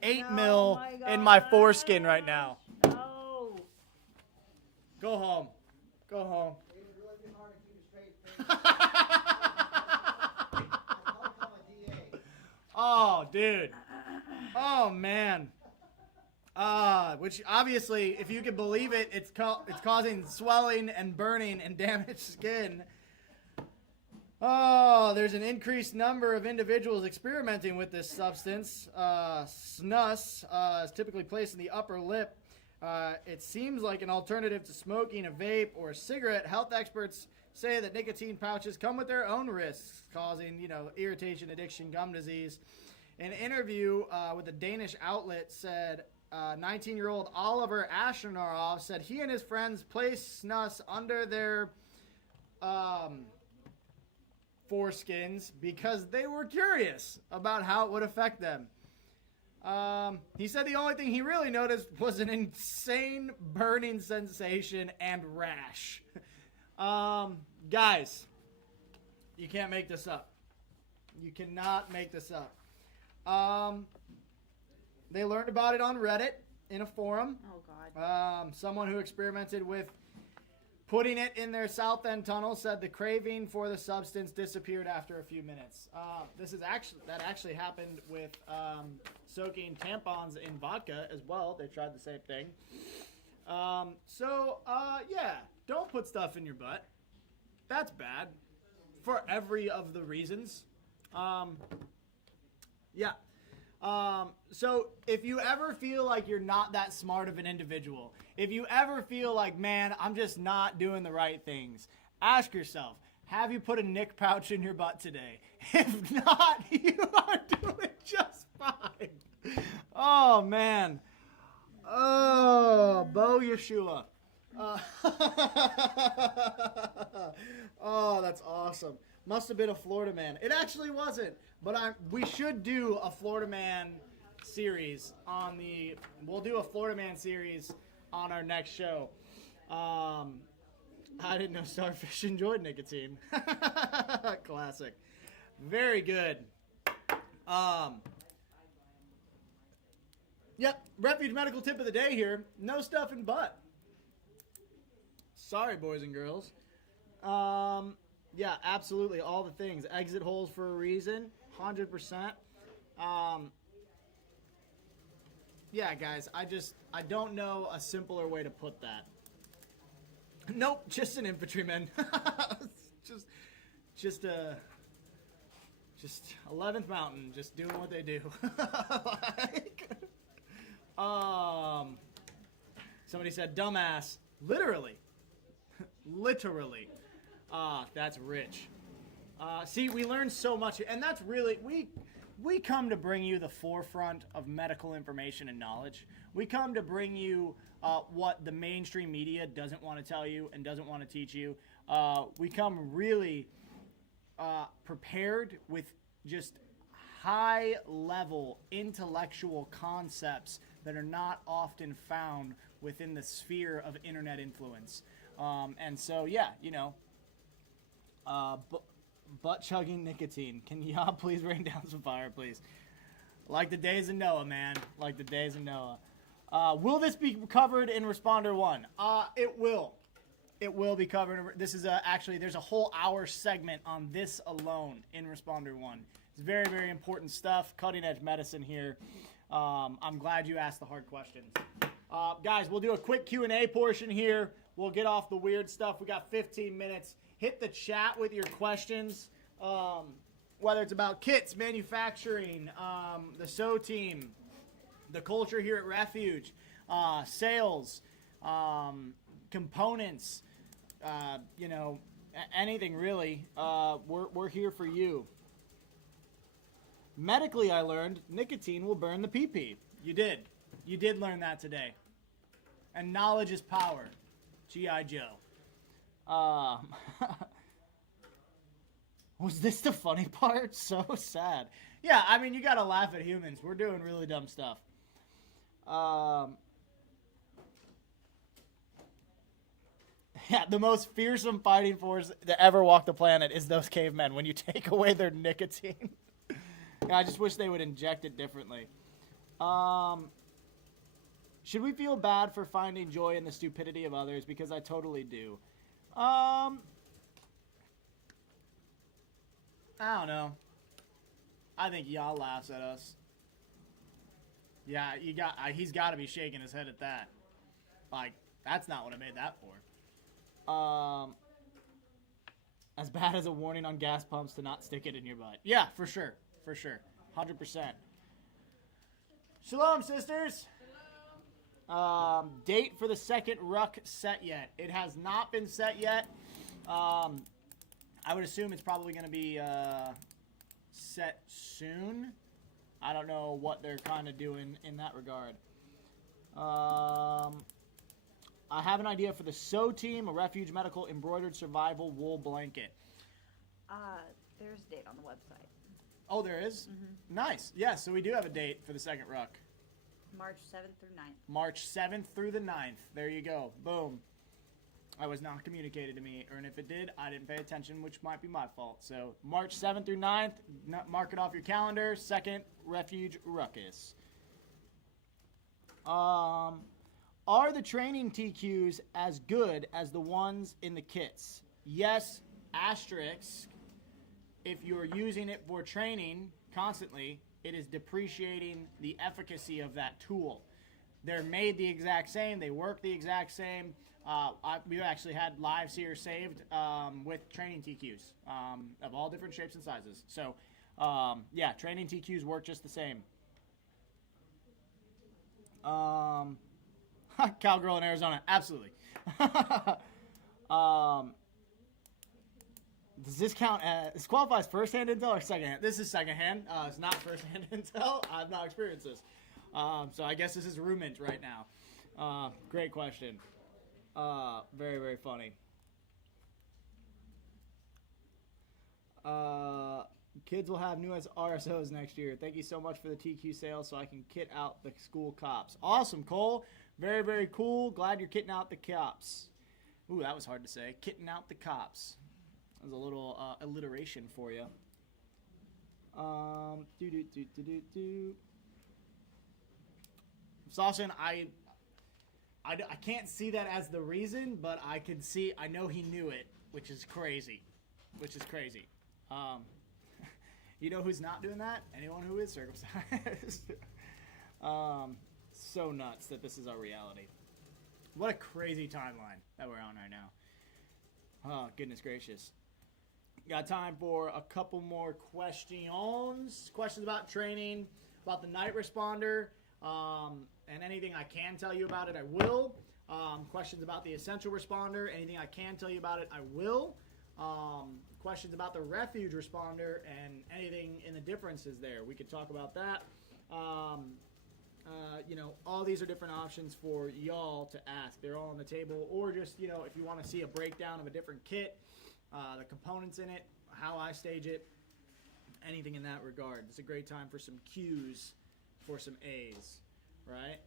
8 mil in my foreskin right now. No. Go home. Go home. Oh, dude. Oh, man. Which obviously, if you can believe it, it's causing swelling and burning and damaged skin. Oh, there's an increased number of individuals experimenting with this substance. Snus is typically placed in the upper lip. It seems like an alternative to smoking a vape or a cigarette. Health experts say that nicotine pouches come with their own risks, causing, irritation, addiction, gum disease. An interview with a Danish outlet said 19-year-old Oliver Ashnarov said he and his friends placed snus under their foreskins because they were curious about how it would affect them. He said the only thing he really noticed was an insane burning sensation and rash. Guys, you can't make this up. You cannot make this up. They learned about it on Reddit in a forum. Oh, God. Someone who experimented with putting it in their south end tunnel said the craving for the substance disappeared after a few minutes. That actually happened with soaking tampons in vodka as well. They tried the same thing. Don't put stuff in your butt. That's bad for every of the reasons. So if you ever feel like you're not that smart of an individual, if you ever feel like, man, I'm just not doing the right things, ask yourself, have you put a Nick pouch in your butt today? If not, you are doing just fine. Oh, man. Oh, Bo Yeshua. Oh, that's awesome. Must have been a Florida man. It actually wasn't, but we should do a Florida man series we'll do a Florida man series on our next show. I didn't know starfish enjoyed nicotine. Classic. Very good. Yep, Refuge Medical tip of the day here. No stuff in butt. Sorry, boys and girls. Yeah, absolutely. All the things. Exit holes for a reason. 100%. Yeah, guys, I don't know a simpler way to put that. Nope, just an infantryman. just 11th Mountain, just doing what they do. Somebody said dumbass. Literally. Literally. That's rich. See, we learned so much, and that's really, we come to bring you the forefront of medical information and knowledge. We come to bring you what the mainstream media doesn't want to tell you and doesn't want to teach you. We come really prepared with just high-level intellectual concepts that are not often found within the sphere of internet influence. And so, yeah, butt-chugging nicotine. Can y'all please rain down some fire, please? Like the days of Noah, man. Like the days of Noah. Will this be covered in Responder 1? It will. It will be covered. This is actually, there's a whole hour segment on this alone in Responder 1. It's very, very important stuff. Cutting edge medicine here. I'm glad you asked the hard questions. Guys, we'll do a quick Q&A portion here. We'll get off the weird stuff. We got 15 minutes. Hit the chat with your questions. Whether it's about kits, manufacturing, the SO team, the culture here at Refuge, sales, components, anything really. We're here for you. Medically, I learned nicotine will burn the pee-pee. You did. You did learn that today. And knowledge is power. G.I. Joe. Was this the funny part? So sad. Yeah, I mean, you gotta laugh at humans. We're doing really dumb stuff. Yeah, the most fearsome fighting force to ever walk the planet is those cavemen when you take away their nicotine. I just wish they would inject it differently. Should we feel bad for finding joy in the stupidity of others? Because I totally do. I don't know. I think y'all laughs at us. Yeah, he's got to be shaking his head at that. Like, that's not what I made that for. As bad as a warning on gas pumps to not stick it in your butt. Yeah, for sure. For sure. 100%. Shalom, sisters. Date for the second ruck set yet? It has not been set yet. I would assume it's probably going to be set soon. I don't know what they're kind of doing in that regard. I have an idea for the SO team, a Refuge Medical embroidered survival wool blanket. There's a date on the website. Oh, there is? Mm-hmm. Nice. Yeah, so we do have a date for the second ruck. March 7th through 9th. March 7th through the 9th. There you go. Boom. I was not communicated to me, or if it did, I didn't pay attention, which might be my fault. So March 7th through 9th, mark it off your calendar. Second Refuge Ruckus. Are the training TQs as good as the ones in the kits? Yes, asterisk. If you're using it for training constantly, it is depreciating the efficacy of that tool. They're made the exact same. They work the exact same. We've actually had lives here saved with training TQs of all different shapes and sizes. So, yeah, training TQs work just the same. Cowgirl in Arizona, absolutely. Does this count as, this qualifies first-hand intel or second-hand? This is second-hand. It's not first-hand intel. I've not experienced this. So I guess this is ruminant right now. Great question. Very, very funny. Kids will have new RSOs next year. Thank you so much for the TQ sale so I can kit out the school cops. Awesome, Cole. Very, very cool. Glad you're kitting out the cops. Ooh, that was hard to say. Kitting out the cops. That was a little alliteration for you. Sasha, I can't see that as the reason, but I can see, I know he knew it, which is crazy. You know who's not doing that? Anyone who is circumcised. So nuts that this is our reality. What a crazy timeline that we're on right now. Oh, goodness gracious. Got time for a couple more questions. Questions about training, about the night responder, and anything I can tell you about it, I will. Questions about the essential responder, anything I can tell you about it, I will. Questions about the refuge responder and anything in the differences there, we could talk about that. All these are different options for y'all to ask. They're all on the table, or just, if you want to see a breakdown of a different kit, the components in it, how I stage it, anything in that regard. It's a great time for some Q's, for some A's, right?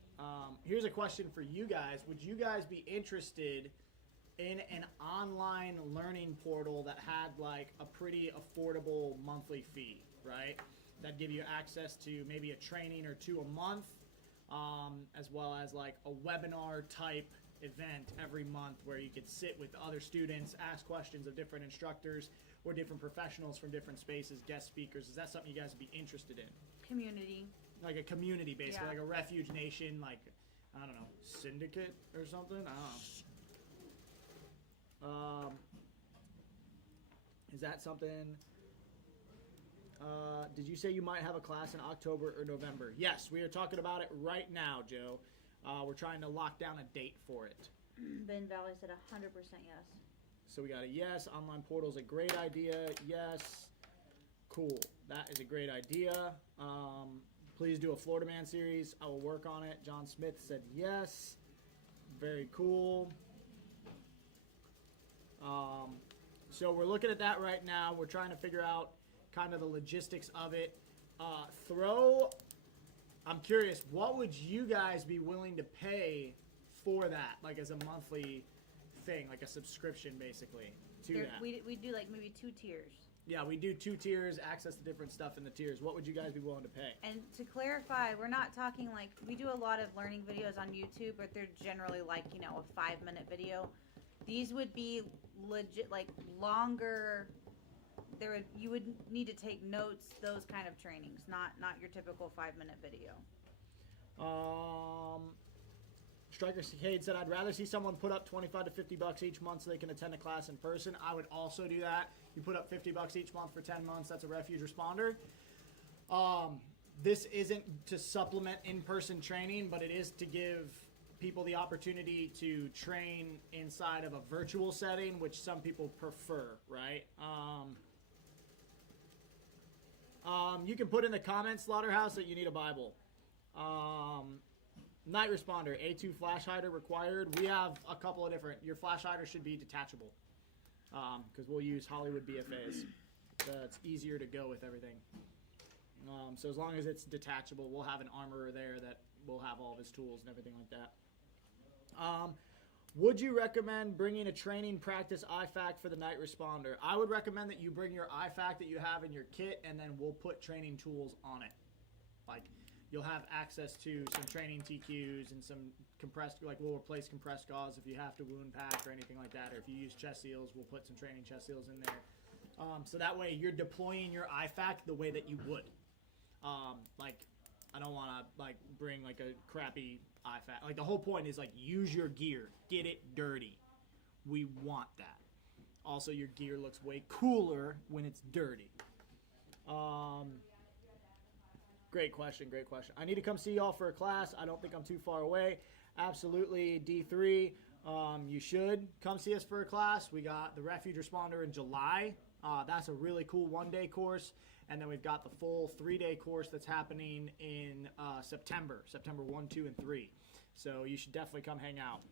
Here's a question for you guys. Would you guys be interested in an online learning portal that had like a pretty affordable monthly fee, right? That'd give you access to maybe a training or two a month, as well as like a webinar type event every month where you could sit with other students, ask questions of different instructors or different professionals from different spaces, guest speakers. Is that something you guys would be interested in? Community. Like a community, basically, Yeah. like a Refuge Nation, like, I don't know, syndicate or something? I don't know. Is that something? Did you say you might have a class in October or November? Yes, we are talking about it right now, Joe. We're trying to lock down a date for it. Ben Valley said 100% yes. So we got a yes. Online portal's a great idea. Yes. Cool. That is a great idea. Please do a Florida Man series. I will work on it. John Smith said yes. Very cool. So we're looking at that right now. We're trying to figure out kind of the logistics of it. I'm curious, what would you guys be willing to pay for that, like as a monthly thing, like a subscription basically to that? We do like maybe 2 tiers. Yeah, we do 2 tiers, access to different stuff in the tiers. What would you guys be willing to pay? And to clarify, we're not talking like, we do a lot of learning videos on YouTube, but they're generally like, you know, a 5-minute video. These would be legit, like longer. You would need to take notes, those kind of trainings, not your typical 5-minute video. Striker Cicade said, I'd rather see someone put up $25 to $50 each month so they can attend a class in person. I would also do that. You put up $50 each month for 10 months, that's a Refuge responder. This isn't to supplement in-person training, but it is to give people the opportunity to train inside of a virtual setting, which some people prefer, right? You can put in the comments, Slaughterhouse, that you need a Bible. Night responder, A2 flash hider required. We have a couple of different. Your flash hider should be detachable because we'll use Hollywood BFAs. It's easier to go with everything. So as long as it's detachable, we'll have an armorer there that will have all of his tools and everything like that. Would you recommend bringing a training practice IFAC for the night responder? I would recommend that you bring your IFAC that you have in your kit, and then we'll put training tools on it. Like, you'll have access to some training TQs and some compressed, like we'll replace compressed gauze if you have to wound pack or anything like that, or if you use chest seals, we'll put some training chest seals in there. So that way you're deploying your IFAC the way that you would. Like, I don't want to like bring like a crappy IFAC. Like the whole point is like use your gear, get it dirty. We want that. Also, your gear looks way cooler when it's dirty. Great question, great question. I need to come see y'all for a class. I don't think I'm too far away. Absolutely, D3. You should come see us for a class. We got the Refuge Responder in July. That's a really cool 1-day course. And then we've got the full 3-day course that's happening in September 1, 2, and 3. So you should definitely come hang out.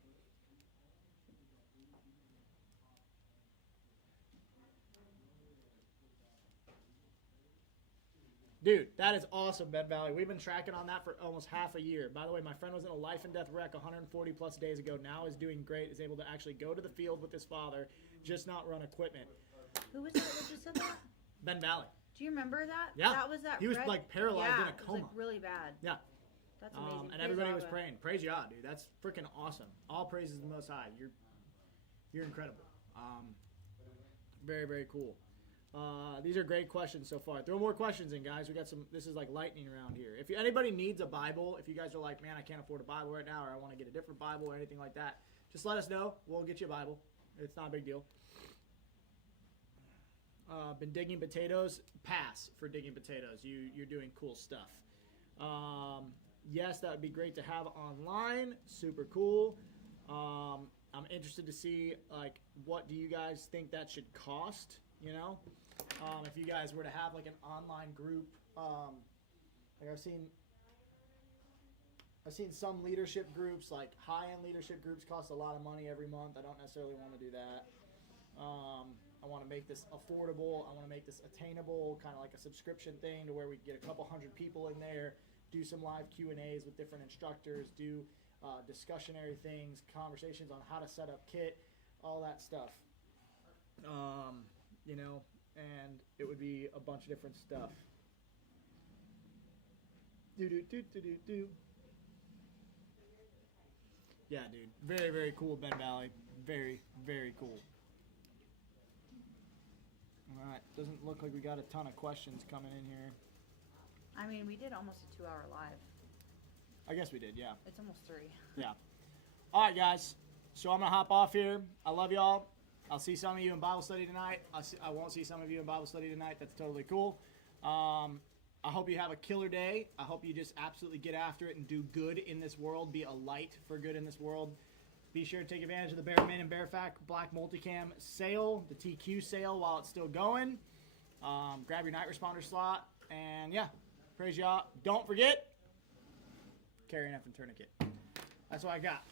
Dude, that is awesome, Ben Valley. We've been tracking on that for almost half a year. By the way, my friend was in a life and death wreck 140 plus days ago. Now is doing great. Is able to actually go to the field with his father, just not run equipment. Who was that that just said that? Ben Valley. Do you remember that? Yeah. That was that. He was like paralyzed in a coma. It was like really bad. Yeah. That's amazing. And everybody was praying. Praise Yah, dude. That's freaking awesome. All praises to the Most High. You're incredible. Very, very cool. These are great questions so far. Throw more questions in, guys. We got some. This is like lightning around here. If anybody needs a Bible, if you guys are like, man, I can't afford a Bible right now, or I want to get a different Bible or anything like that, just let us know. We'll get you a Bible. It's not a big deal. Been digging potatoes. Pass for digging potatoes. You're doing cool stuff. Yes, that would be great to have online. Super cool. I'm interested to see like what do you guys think that should cost? You know, if you guys were to have like an online group, like I've seen some leadership groups, like high-end leadership groups, cost a lot of money every month. I don't necessarily want to do that. I want to make this affordable. I want to make this attainable, kind of like a subscription thing to where we get a couple hundred people in there, do some live Q&As with different instructors, do discussionary things, conversations on how to set up kit, all that stuff. You know, and it would be a bunch of different stuff. Yeah, dude. Very, very cool, Ben Valley. Very, very cool. All right. Doesn't look like we got a ton of questions coming in here. I mean, we did almost a 2-hour live. I guess we did, yeah. It's almost 3. Yeah. All right, guys. So I'm going to hop off here. I love y'all. I'll see some of you in Bible study tonight. I won't see some of you in Bible study tonight. That's totally cool. I hope you have a killer day. I hope you just absolutely get after it and do good in this world. Be a light for good in this world. Be sure to take advantage of the Bear Min and Bear Fact Black Multicam sale, the TQ sale while it's still going. Grab your night responder slot. And yeah, praise y'all. Don't forget, carry an effing tourniquet. That's what I got.